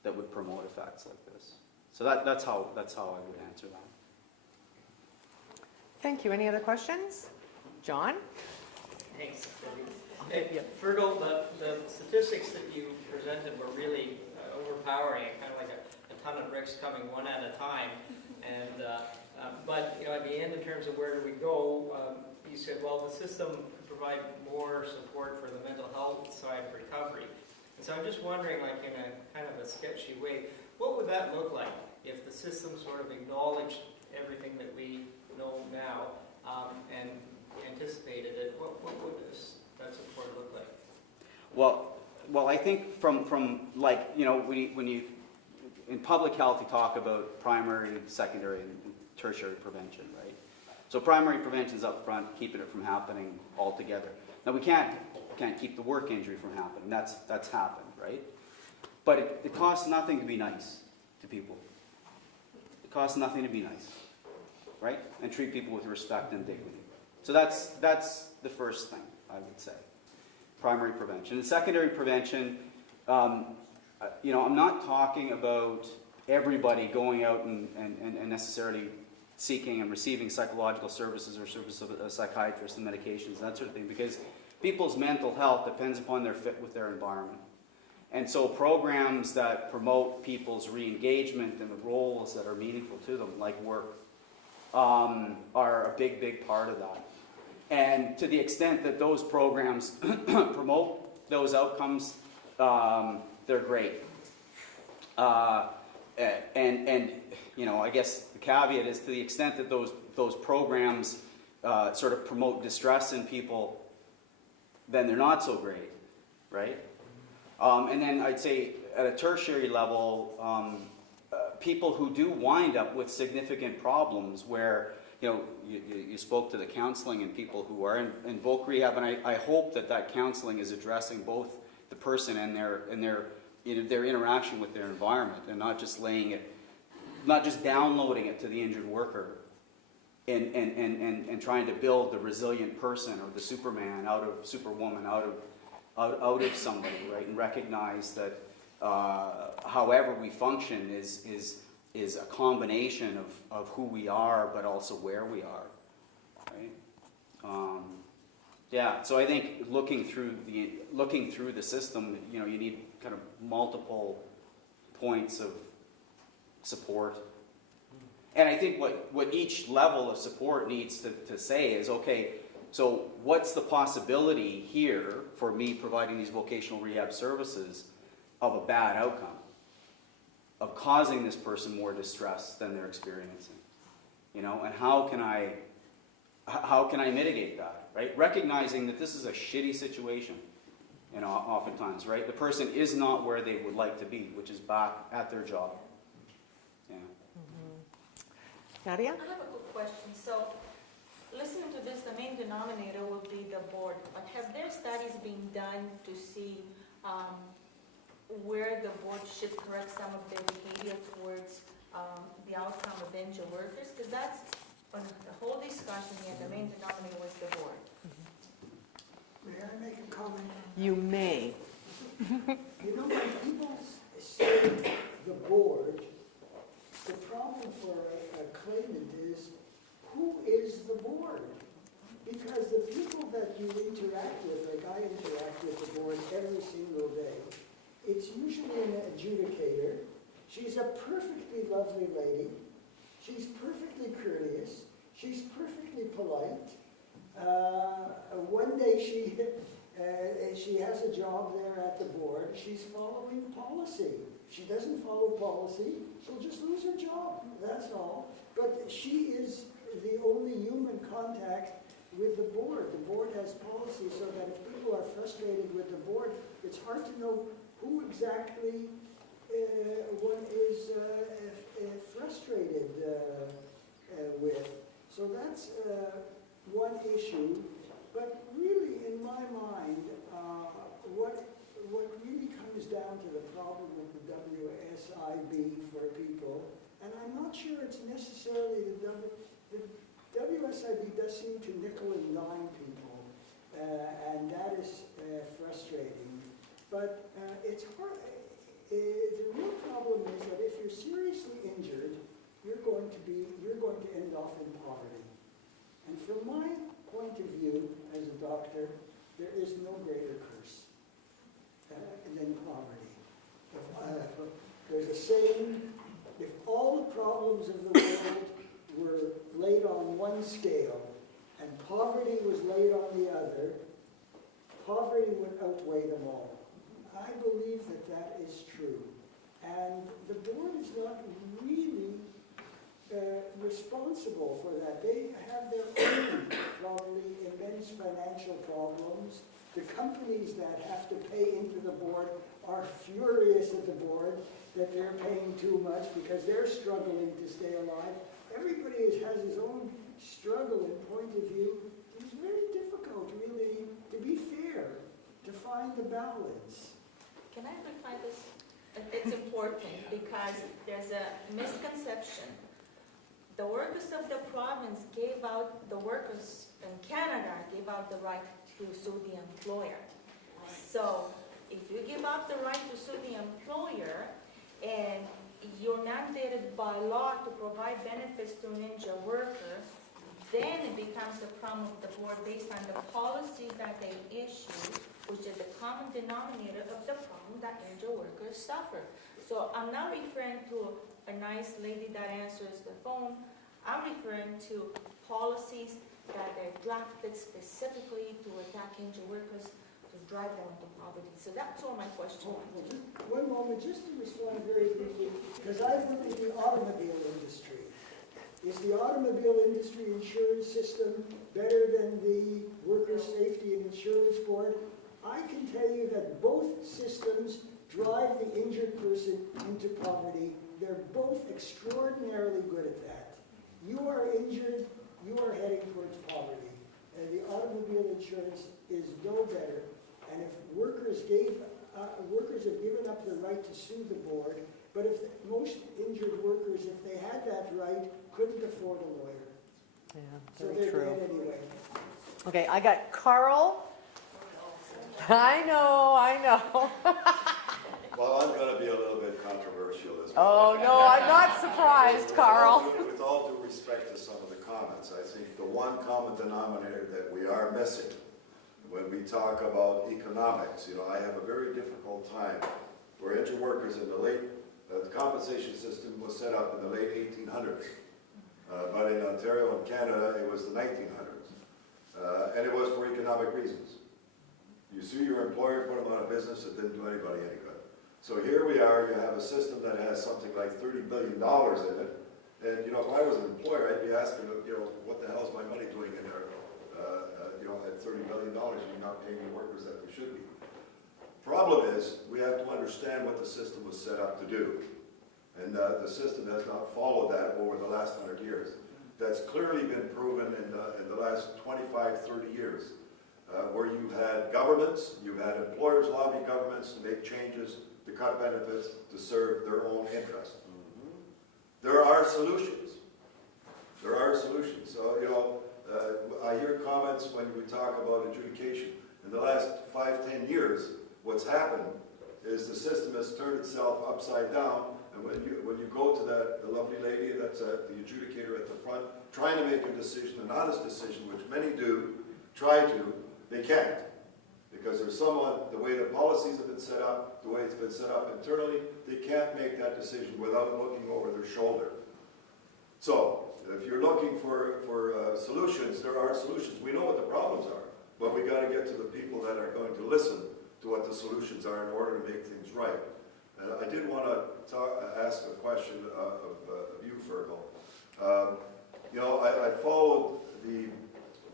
that would promote effects like this. So that's how I would answer that. Thank you. Any other questions? John? Thanks, Debbie. Hey, Fergal, the statistics that you presented were really overpowering, kind of like a ton of bricks coming one at a time. And but at the end, in terms of where do we go, you said, well, the system could provide more support for the mental health side of recovery. And so I'm just wondering, like in a kind of a sketchy way, what would that look like if the system sort of acknowledged everything that we know now and anticipated it? What would that support look like? Well, I think from like, when you in public health you talk about primary, secondary, and tertiary prevention, right? So primary prevention is up front, keeping it from happening altogether. Now we can't keep the work injury from happening. That's happened, right? But it costs nothing to be nice to people. It costs nothing to be nice, right? And treat people with respect and dignity. So that's the first thing I would say. Primary prevention. And secondary prevention, I'm not talking about everybody going out and necessarily seeking and receiving psychological services or services of a psychiatrist and medications, that sort of thing, because people's mental health depends upon their fit with their environment. And so programs that promote people's re-engagement in the roles that are meaningful to them, like work, are a big part of that. And to the extent that those programs promote those outcomes, they're great. I guess the caveat is to the extent that those programs sort of promote distress in people, then they're not so great, right? And then I'd say at a tertiary level, people who do wind up with significant problems where, you spoke to the counseling and people who are in voc rehab, and I hope that counseling is addressing both the person and their interaction with their environment, and not just downloading it to the injured worker and trying to build the resilient person or the Superman Superwoman out of somebody, right? And recognize that however we function is a combination of who we are, but also where we are, right? So I think looking through the system, you need kind of multiple points of support. And I think what each level of support needs to say is, okay, so what's the possibility here for me providing these vocational rehab services of a bad outcome, of causing this person more distress than they're experiencing, and how can I mitigate that, right? Recognizing that this is a shitty situation, oftentimes, right? The person is not where they would like to be, which is back at their job. Yeah. Nadia? I have a good question. So, listening to this, the main denominator will be the board. But have there studies been done to see where the board should correct some of their behavior towards the outcome of injured workers? Because that's on the whole discussion here. The main denominator was the board. May I make a comment? You may. When people say the board, the problem for a claimant is, who is the board? Because the people that you interact with, like I interact with the board every single day, it's usually an adjudicator. She's a perfectly lovely lady. She's perfectly courteous. She's perfectly polite. One day she has a job there at the board. She's following policy. She doesn't follow policy, she'll just lose her job, that's all. But she is the only human contact with the board. The board has policy so that if people are frustrated with the board, it's hard to know who exactly one is frustrated with. So that's one issue. But really, in my mind, what really comes down to the problem with the WSIB for people, and I'm not sure it's necessarily the WSIB does seem to nickel and dime people, and that is frustrating. But it's hard. The real problem is that if you're seriously injured, you're going to end off in poverty. And from my point of view as a doctor, there is no greater curse than poverty. There's a saying, if all the problems of the world were laid on one scale and poverty was laid on the other, poverty would outweigh them all. I believe that that is true. And the board is not really responsible for that. They have their own probably immense financial problems. The companies that have to pay into the board are furious at the board that they're paying too much because they're struggling to stay alive. Everybody has his own struggle and point of view. It's very difficult, really, to be fair, to find the balance. Can I clarify this? It's important because there's a misconception. The workers of the province gave out, the workers in Canada gave out the right to sue the employer. So if you give up the right to sue the employer and you're mandated by law to provide benefits to an injured worker, then it becomes a problem of the board based on the policies that they issue, which is the common denominator of the problem that injured workers suffer. So I'm not referring to a nice lady that answers the phone. I'm referring to policies that are drafted specifically to attack injured workers, to drive them into poverty. So that's all my question. One moment, just to respond very briefly, because I work in the automobile industry. Is the automobile industry insurance system better than the Workers' Safety and Insurance Board? I can tell you that both systems drive the injured person into poverty. They're both extraordinarily good at that. You are injured, you are heading towards poverty. And the automobile insurance is no better. And if workers have given up the right to sue the board, but if most injured workers, if they had that right, couldn't afford a lawyer. Yeah, So very they're true. dead anyway. Okay, I got Carl. I know. Well, I'm going to be a little bit controversial as well. Oh, no, I'm not surprised, Carl. With all due respect to some of the comments, I think the one common denominator that we are missing when we talk about economics, I have a very difficult time where injured workers in the compensation system was set up in the late 1800s. But in Ontario and Canada, it was the 1900s. And it was for economic reasons. You sue your employer, put them out of business, it didn't do anybody any good. So here we are, you have a system that has something like $30 billion in it. And, if I was an employer, I'd be asking, what the hell is my money doing in there? At $30 billion, you're not paying the workers that we should be. Problem is, we have to understand what the system was set up to do. And the system has not followed that over the last 100 years. That's clearly been proven in the last 25, 30 years. Where you've had governments, you've had employers lobby governments to make changes, to cut benefits, to serve their own interests. There are solutions. There are solutions. So, I hear comments when we talk about adjudication. In the last 5, 10 years, what's happened is the system has turned itself upside down. And when you go to the lovely lady that's the adjudicator at the front, trying to make a decision, an honest decision, which many do, try to, They can't. Because there's someone, the way the policies have been set up, the way it's been set up internally, they can't make that decision without looking over their shoulder. So, if you're looking for solutions, there are solutions. We know what the problems are, but we got to get to the people that are going to listen to what the solutions are in order to make things right. And I did want to ask a question of you, Fergal. You know, I followed the,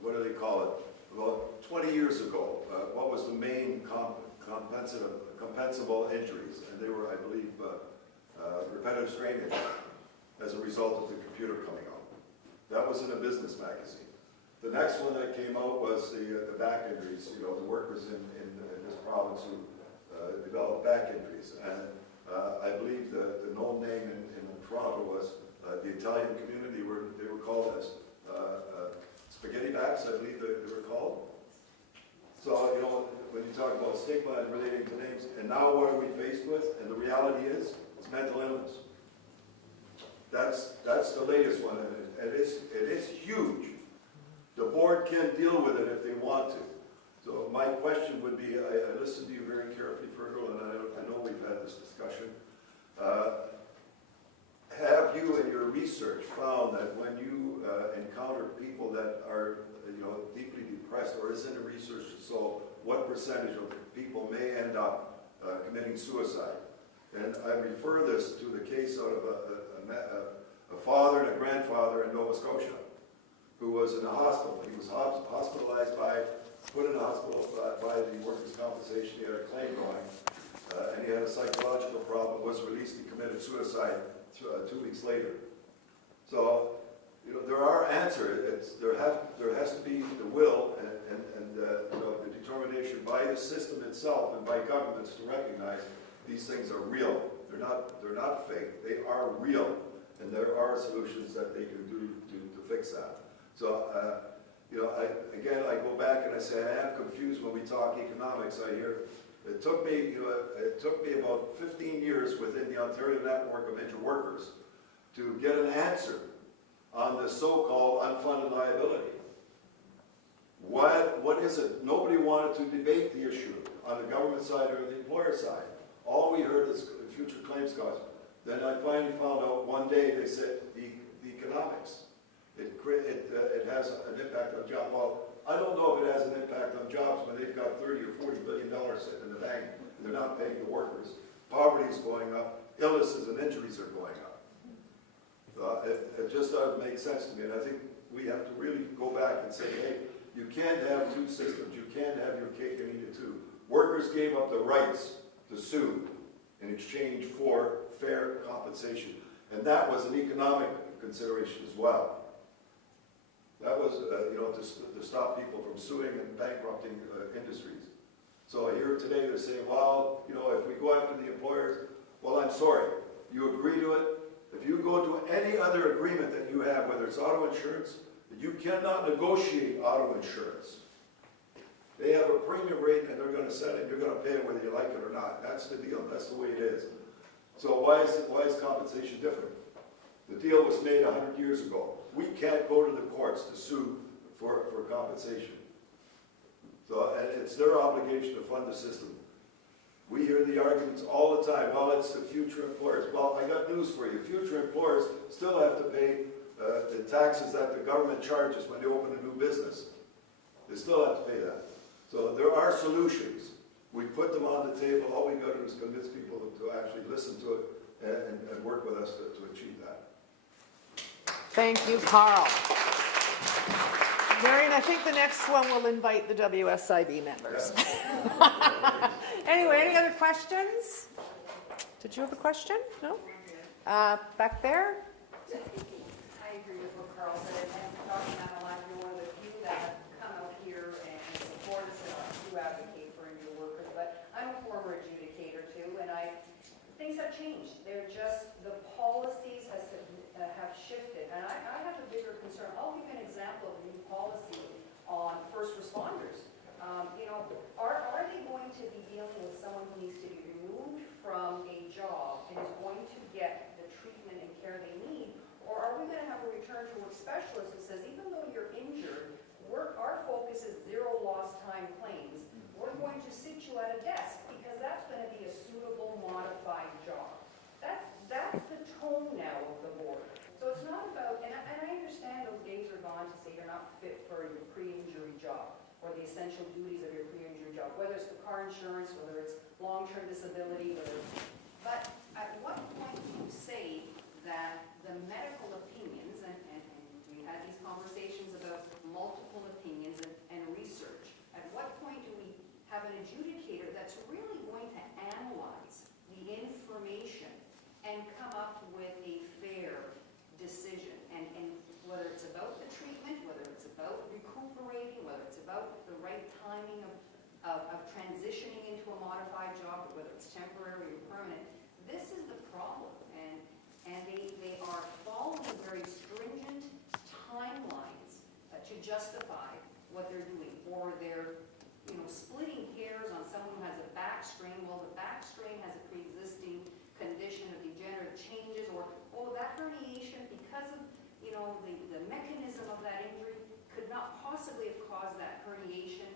what do they call it? About 20 years ago, what was the main compensable injuries? And they were, I believe, repetitive strain injury as a result of the computer coming on. That was in a business magazine. The next one that came out was the back injuries, you know, the workers in this province who developed back injuries. And I believe the known name in Toronto was the Italian community. They were called as spaghetti backs, I believe they were called. So, you know, when you talk about stigma and relating to names, and now what are we faced with? And the reality is, it's mental illness. That's the latest one, and it is huge. The board can deal with it if they want to. So my question would be, I listened to you very carefully, Fergal, and I know we've had this discussion. Have you in your research found that when you encounter people that are, you know, deeply depressed, or is in the research, so what percentage of people may end up committing suicide? And I refer this to the case out of a father and a grandfather in Nova Scotia who was in the hospital. He was hospitalized put in the hospital by the workers' compensation. He had a claim going, and he had a psychological problem, was released and committed suicide 2 weeks later. So, you know, there are answers. There has to be the will and you know, the determination by the system itself and by governments to recognize these things are real. They're not fake. They are real, and there are solutions that they can do to fix that. So, you know, I go back and I say I am confused when we talk economics. I hear it took me, you know, it took me about 15 years within the Ontario network of injured workers to get an answer on the so-called unfunded liability. What is it? Nobody wanted to debate the issue on the government side or the employer side. All we heard is future claims costs. Then I finally found out one day they said the economics. It has an impact on jobs. Well, I don't know if it has an impact on jobs when they've got $30 or $40 billion sitting in the bank and they're not paying the workers. Poverty is going up. Illnesses and injuries are going up. It just doesn't make sense to me. And I think we have to really go back and say, hey, you can't have two systems. You can't have your cake and eat it too. Workers gave up the rights to sue in exchange for fair compensation. And that was an economic consideration as well. That was, you know, to stop people from suing and bankrupting industries. So here today they're saying, well, you know, if we go after the employers, well, I'm sorry. You agree to it. If you go to any other agreement that you have, whether it's auto insurance, you cannot negotiate auto insurance. They have a premium rate and they're going to set it, you're going to pay it whether you like it or not. That's the deal. That's the way it is. So why is compensation different? The deal was made 100 years ago. We can't go to the courts to sue for compensation. So, and it's their obligation to fund the system. We hear the arguments all the time, well, it's the future employers. Well, I got news for you. Future employers still have to pay the taxes that the government charges when they open a new business. They still have to pay that. So there are solutions. We put them on the table. All we got to do is convince people to actually listen to it and work with us to achieve that. Thank you, Carl. Marion, I think the next one will invite the WSIB members. Anyway, any other questions? Did you have a question? No? Back there? I agree with what Carl said, and Dr. Manal, I'm one of the few that come out here and support us and do advocate for injured workers, but I'm a former adjudicator too, and things have changed. They're just, the policies have shifted, and I have a bigger concern. I'll give you an example of a new policy on first responders. You know, are they going to be dealing with someone who needs to be removed from a job and is going to get the treatment and care they need, or are we going to have a return to work specialist who says, even though you're injured, our focus is zero lost time claims. We're going to sit you at a desk because that's going to be a suitable modified job. That's the tone now of the board. So it's not about, and I understand those days are gone to say you're not fit for your pre-injury job or the essential duties of your pre-injury job, whether it's the car insurance, whether it's long-term disability, but at what point do you say that the medical opinions, and we had these conversations about multiple opinions and research, at what point do we have an adjudicator that's really going to analyze the information and come up with a fair decision? And whether it's about the treatment, whether it's about recuperating, whether it's about the right timing of transitioning into a modified job, or whether it's temporary or permanent, this is the problem. And they are following very stringent timelines to justify what they're doing, or they're splitting hairs on someone who has a back strain. Well, the back strain has a pre-existing condition of degenerative changes, or that herniation, because of the mechanism of that injury, could not possibly have caused that herniation.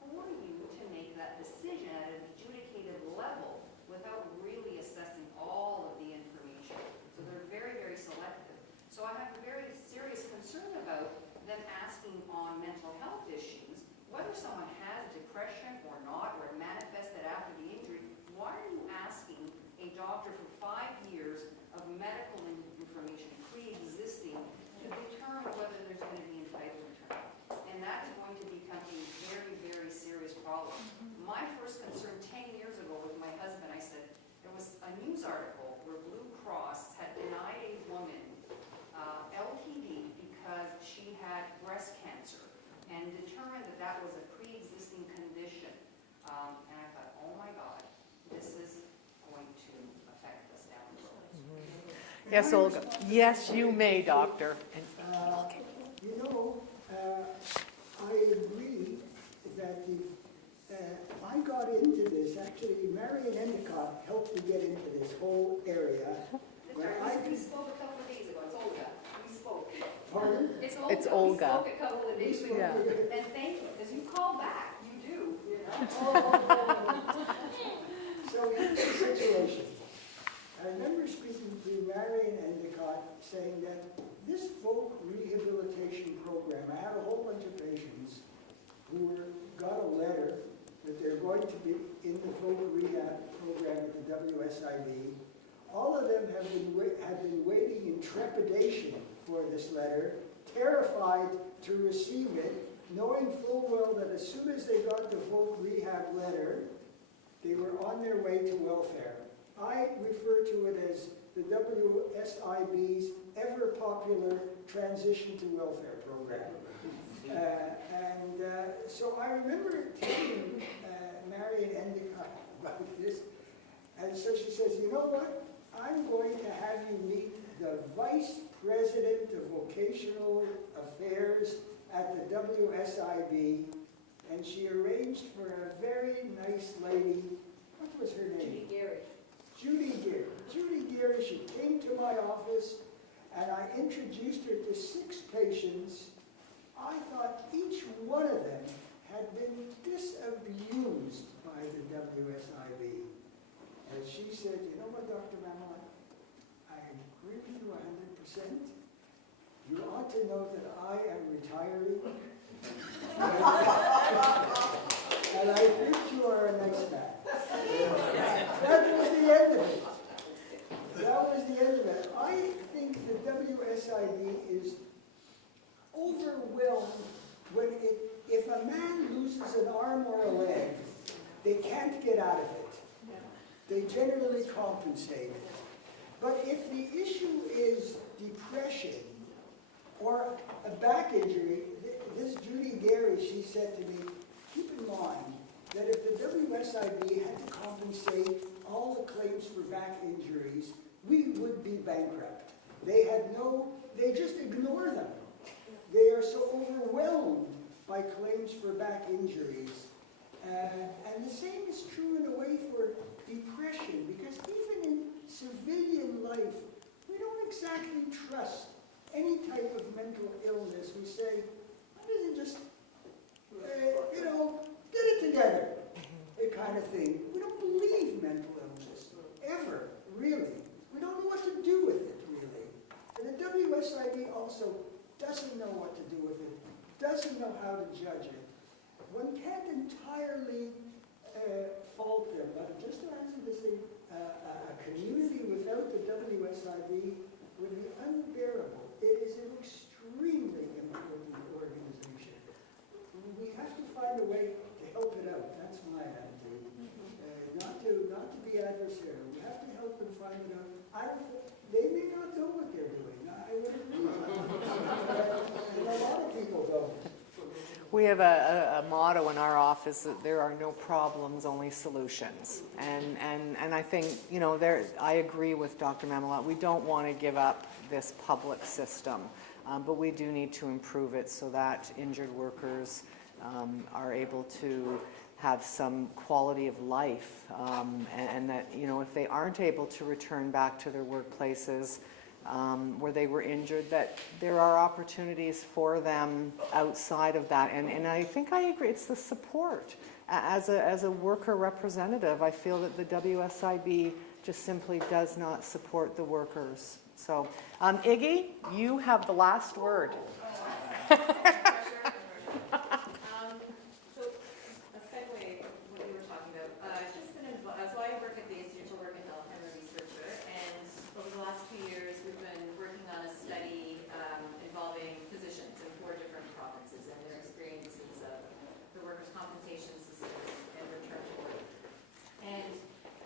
Who are you to make that decision at an adjudicated level without really assessing all of the information? So they're very, very selective. So I have a very serious concern about them asking on mental health issues, whether someone has depression or not, or manifested after the injury. Why are you asking a doctor for 5 years of medical information, pre-existing, to determine whether there's going to be entitlement or not? And that's going to become a very, very serious problem. My first concern 10 years ago with my husband, I said, there was a news article where Blue Cross had denied a woman LTD because she had breast cancer and determined that that was a pre-existing condition. And I thought, oh my God, this is going to affect us down the road. Yes, Olga. Yes, you may, doctor. I agree that I got into this, actually, Marion Endicott helped me get into this whole area. We spoke a couple of days ago. It's Olga. We spoke. Pardon? It's Olga. We spoke a couple of days ago. Yeah. And thank you, because you call back. You do. So here's the situation. I remember speaking to Marion Endicott saying that this folk rehabilitation program, I had a whole bunch of patients who got a letter that they're going to be in the folk rehab program at the WSIB. All of them have been waiting in trepidation for this letter, terrified to receive it, knowing full well that as soon as they got the folk rehab letter, they were on their way to welfare. I refer to it as the WSIB's ever-popular transition to welfare program. So I remember telling Marion Endicott about this, and so she says, you know what? I'm going to have you meet the Vice President of Vocational Affairs at the WSIB, and she arranged for a very nice lady. What was her name? Judy Gary. Judy Gary. Judy Gary, she came to my office, and I introduced her to 6 patients. I thought each one of them had been disabused by the WSIB. And she said, you know what, Dr. Mamon, I agree with you 100%. You ought to know that I am retiring. And I think you are a nice man. That was the end of it. That was the end of it. I think the WSIB is overwhelmed when if a man loses an arm or a leg, they can't get out of it. They generally compensate. But if the issue is depression or a back injury, this Judy Gary, she said to me, keep in mind that if the WSIB had to compensate all the claims for back injuries, we would be bankrupt. They just ignore them. They are so overwhelmed by claims for back injuries. And the same is true in a way for depression, because even in civilian life, we don't exactly trust any type of mental illness. We say, why doesn't just together, kind of thing. We don't believe mental illness, ever, really. We don't know what to do with it, really. And the WSIB also doesn't know what to do with it, doesn't know how to judge it. One can't entirely fault them, but just to answer this thing, a community without the WSIB would be unbearable. It is an extremely important organization. We have to find a way to help it out. That's my attitude. Not to be adversarial. We have to help them find it out. I don't think, they may not know what they're doing. I would agree. And a lot of people don't. We have a motto in our office that there are no problems, only solutions. And I think, you know, I agree with Dr. Mamelot. We don't want to give up this public system, but we do need to improve it so that injured workers are able to have some quality of life, and that, you know, if they aren't able to return back to their workplaces where they were injured, that there are opportunities for them outside of that. And I think I agree, it's the support. As a worker representative, I feel that the WSIB just simply does not support the workers. So, Iggy, you have the last word.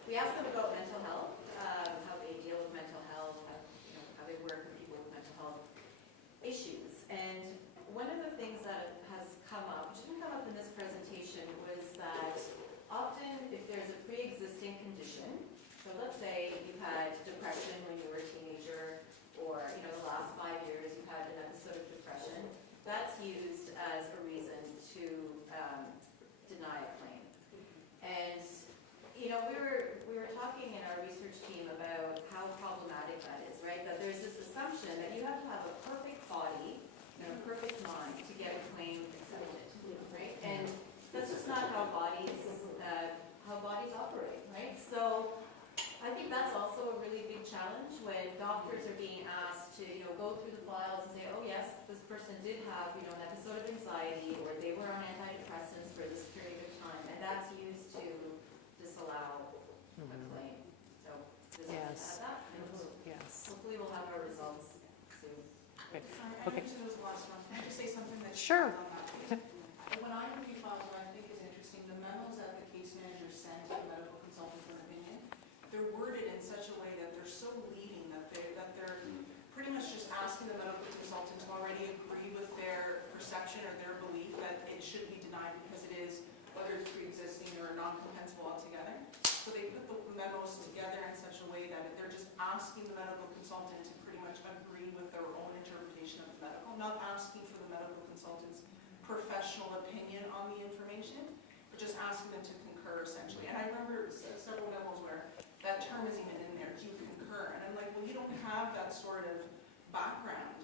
We asked them about mental health, how they deal with mental health, how they work with people with mental health issues. And one of the things that has come up, which didn't come up in this presentation, was that often if there's a pre-existing condition, so let's say you had depression when you were a teenager, or the last 5 years you had an episode of depression, that's used as a reason to deny a claim. And we were talking in our research team about how problematic that is, right? That there's this assumption that you have to have a perfect body and a perfect mind to get a claim accepted, right? And that's just not how bodies operate, right? So I think that's also a really big challenge when doctors are being asked to, go through the files and say, oh yes, this person did have, an episode of anxiety, or they were on antidepressants for this period of time, and that's used to disallow a claim. So just Yes. add that, and Yes. hopefully we'll have our results soon. Okay. I know this was the last one. Can I just say something that's Sure. on that page? When I review files, what I think is interesting, the memos that the case manager sent to the medical consultant for an opinion, they're worded in such a way that they're so leading that they're pretty much just asking the medical consultant to already agree with their perception or their belief that it should be denied because it is, whether it's pre-existing or non-compensable altogether. So they put the memos together in such a way that they're just asking the medical consultant to pretty much agree with their own interpretation of the medical, not asking for the medical consultant's professional opinion on the information, but just asking them to concur essentially. And I remember several memos where that term is even in there, you concur. And I'm like, well, you don't have that sort of background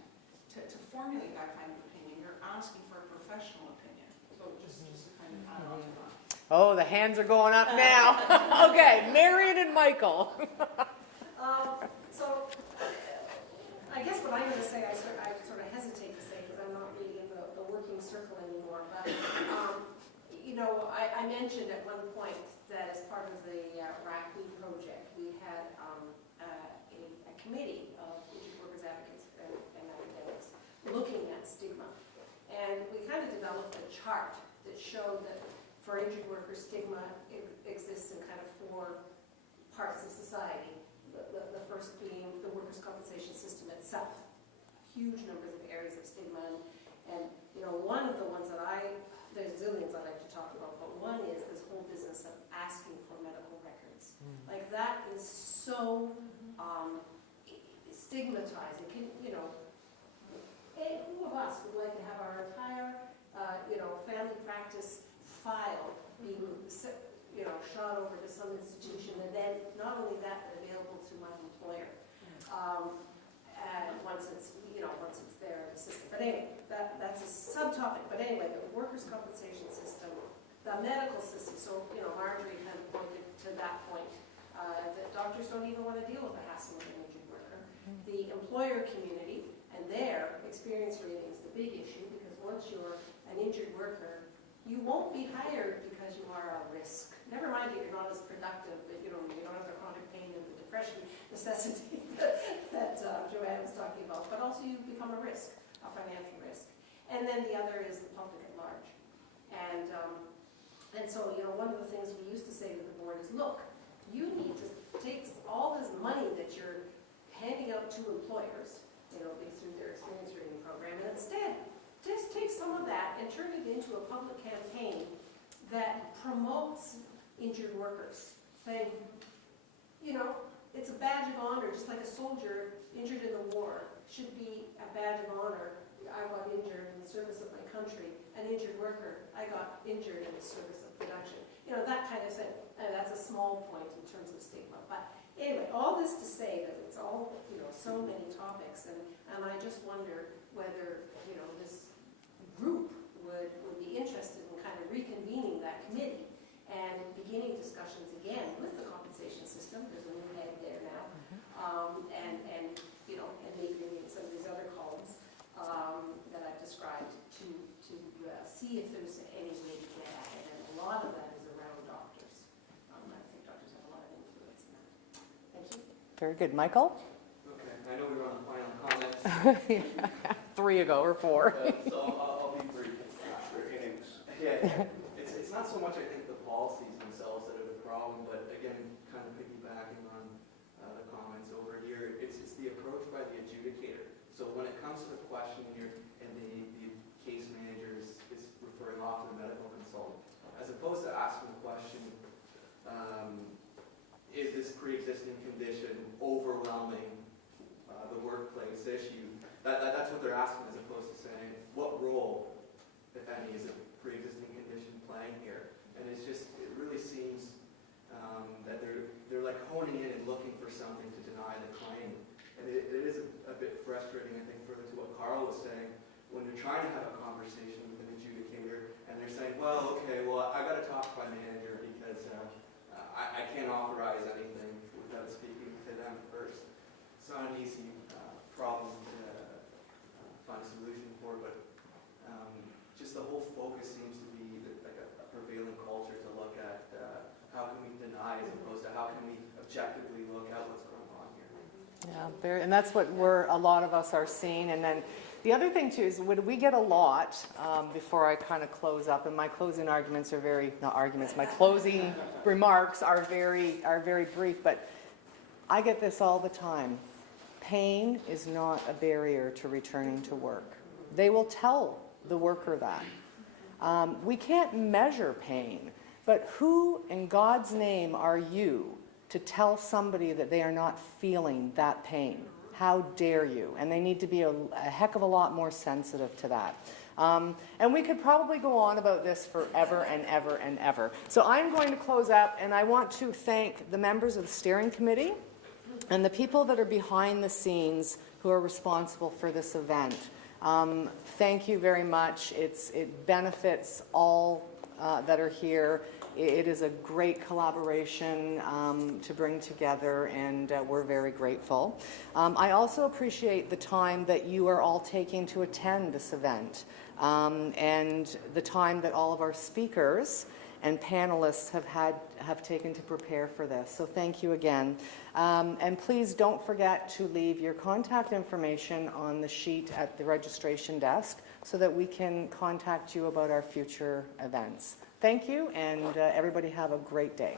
to formulate that kind of opinion. You're asking for a professional opinion. So just to kind of add on to that. Oh, the hands are going up now. Okay, Marion and Michael. So, I guess what I'm going to say, I sort of hesitate to say because I'm not really in the working circle anymore. But I mentioned at one point that as part of the RACB project, we had a committee of injured workers advocates and academics looking at stigma, and we kind of developed a chart that showed that for injured workers, stigma exists in kind of 4 parts of society. The first being the workers' compensation system itself. Huge numbers of areas of stigma. And one of the ones that there's zillions I like to talk about, but one is this whole business of asking for medical records. Like that is so stigmatizing. Who of us would like to have our entire, family practice file being, shot over to some institution, and then not only that, but available to my employer. And once it's there in the system. But anyway, that's a subtopic. But anyway, the workers' compensation system the medical system, so, Marjorie kind of pointed to that point, that doctors don't even want to deal with the hassle of an injured worker. The employer community and their experience rating is the big issue, because once you're an injured worker, you won't be hired because you are a risk. Never mind that you're not as productive, but you don't have the chronic pain and the depression necessity that Joanne was talking about, but also you become a risk, a financial risk. And then the other is the public at large. And so, one of the things we used to say to the board is, look, you need to take all this money that you're handing out to employers, through their experience rating program, and instead, just take some of that and turn it into a public campaign that promotes injured workers, saying, it's a badge of honor, just like a soldier injured in the war should be a badge of honor. I got injured in the service of my country. An injured worker, I got injured in the service of production. That kind of thing. That's a small point in terms of stigma. But anyway, all this to say that it's all, so many topics, and I just wonder whether, this group would be interested in kind of reconvening that committee and beginning discussions again with the compensation system. There's a new head there now, and maybe some of these other columns that I've described to see if there's any way to get at it. And a lot of that is around doctors. I think doctors have a lot of influence in that. Thank you. Very good. Michael? Okay, I know we were on the final comments. 3 ago or 4. So I'll be brief. Yeah, it's not so much, I think, the policies themselves that are the problem, but again, kind of piggybacking on the comments over here, it's the approach by the adjudicator. So when it comes to the question here, and the case manager is referring off to the medical consultant, as opposed to asking the question, is this pre-existing condition overwhelming the workplace issue? That's what they're asking, as opposed to saying, what role, if any, is a pre-existing condition playing here? And it really seems that they're like honing in and looking for something to deny the claim. And it is a bit frustrating, I think, further to what Carl was saying, when you're trying to have a conversation with an adjudicator, and they're saying, well, okay, I got to talk to my manager because I can't authorize anything without speaking to them first. It's not an easy problem to find a solution for, but just the whole focus seems to be like a prevailing culture to look at how can we deny as opposed to how can we objectively look at what's going on here. Yeah, and that's what a lot of us are seeing. And then the other thing too is when we get a lot, before I kind of close up, and my closing arguments are my closing remarks are very brief, but I get this all the time. Pain is not a barrier to returning to work. They will tell the worker that. We can't measure pain, but who in God's name are you to tell somebody that they are not feeling that pain? How dare you? And they need to be a heck of a lot more sensitive to that. And we could probably go on about this forever and ever and ever. So I'm going to close up, and I want to thank the members of the steering committee and the people that are behind the scenes who are responsible for this event. Thank you very much. It benefits all that are here. It is a great collaboration to bring together, and we're very grateful. I also appreciate the time that you are all taking to attend this event, and the time that all of our speakers and panelists have taken to prepare for this. So thank you again. And please don't forget to leave your contact information on the sheet at the registration desk so that we can contact you about our future events. Thank you, and everybody have a great day.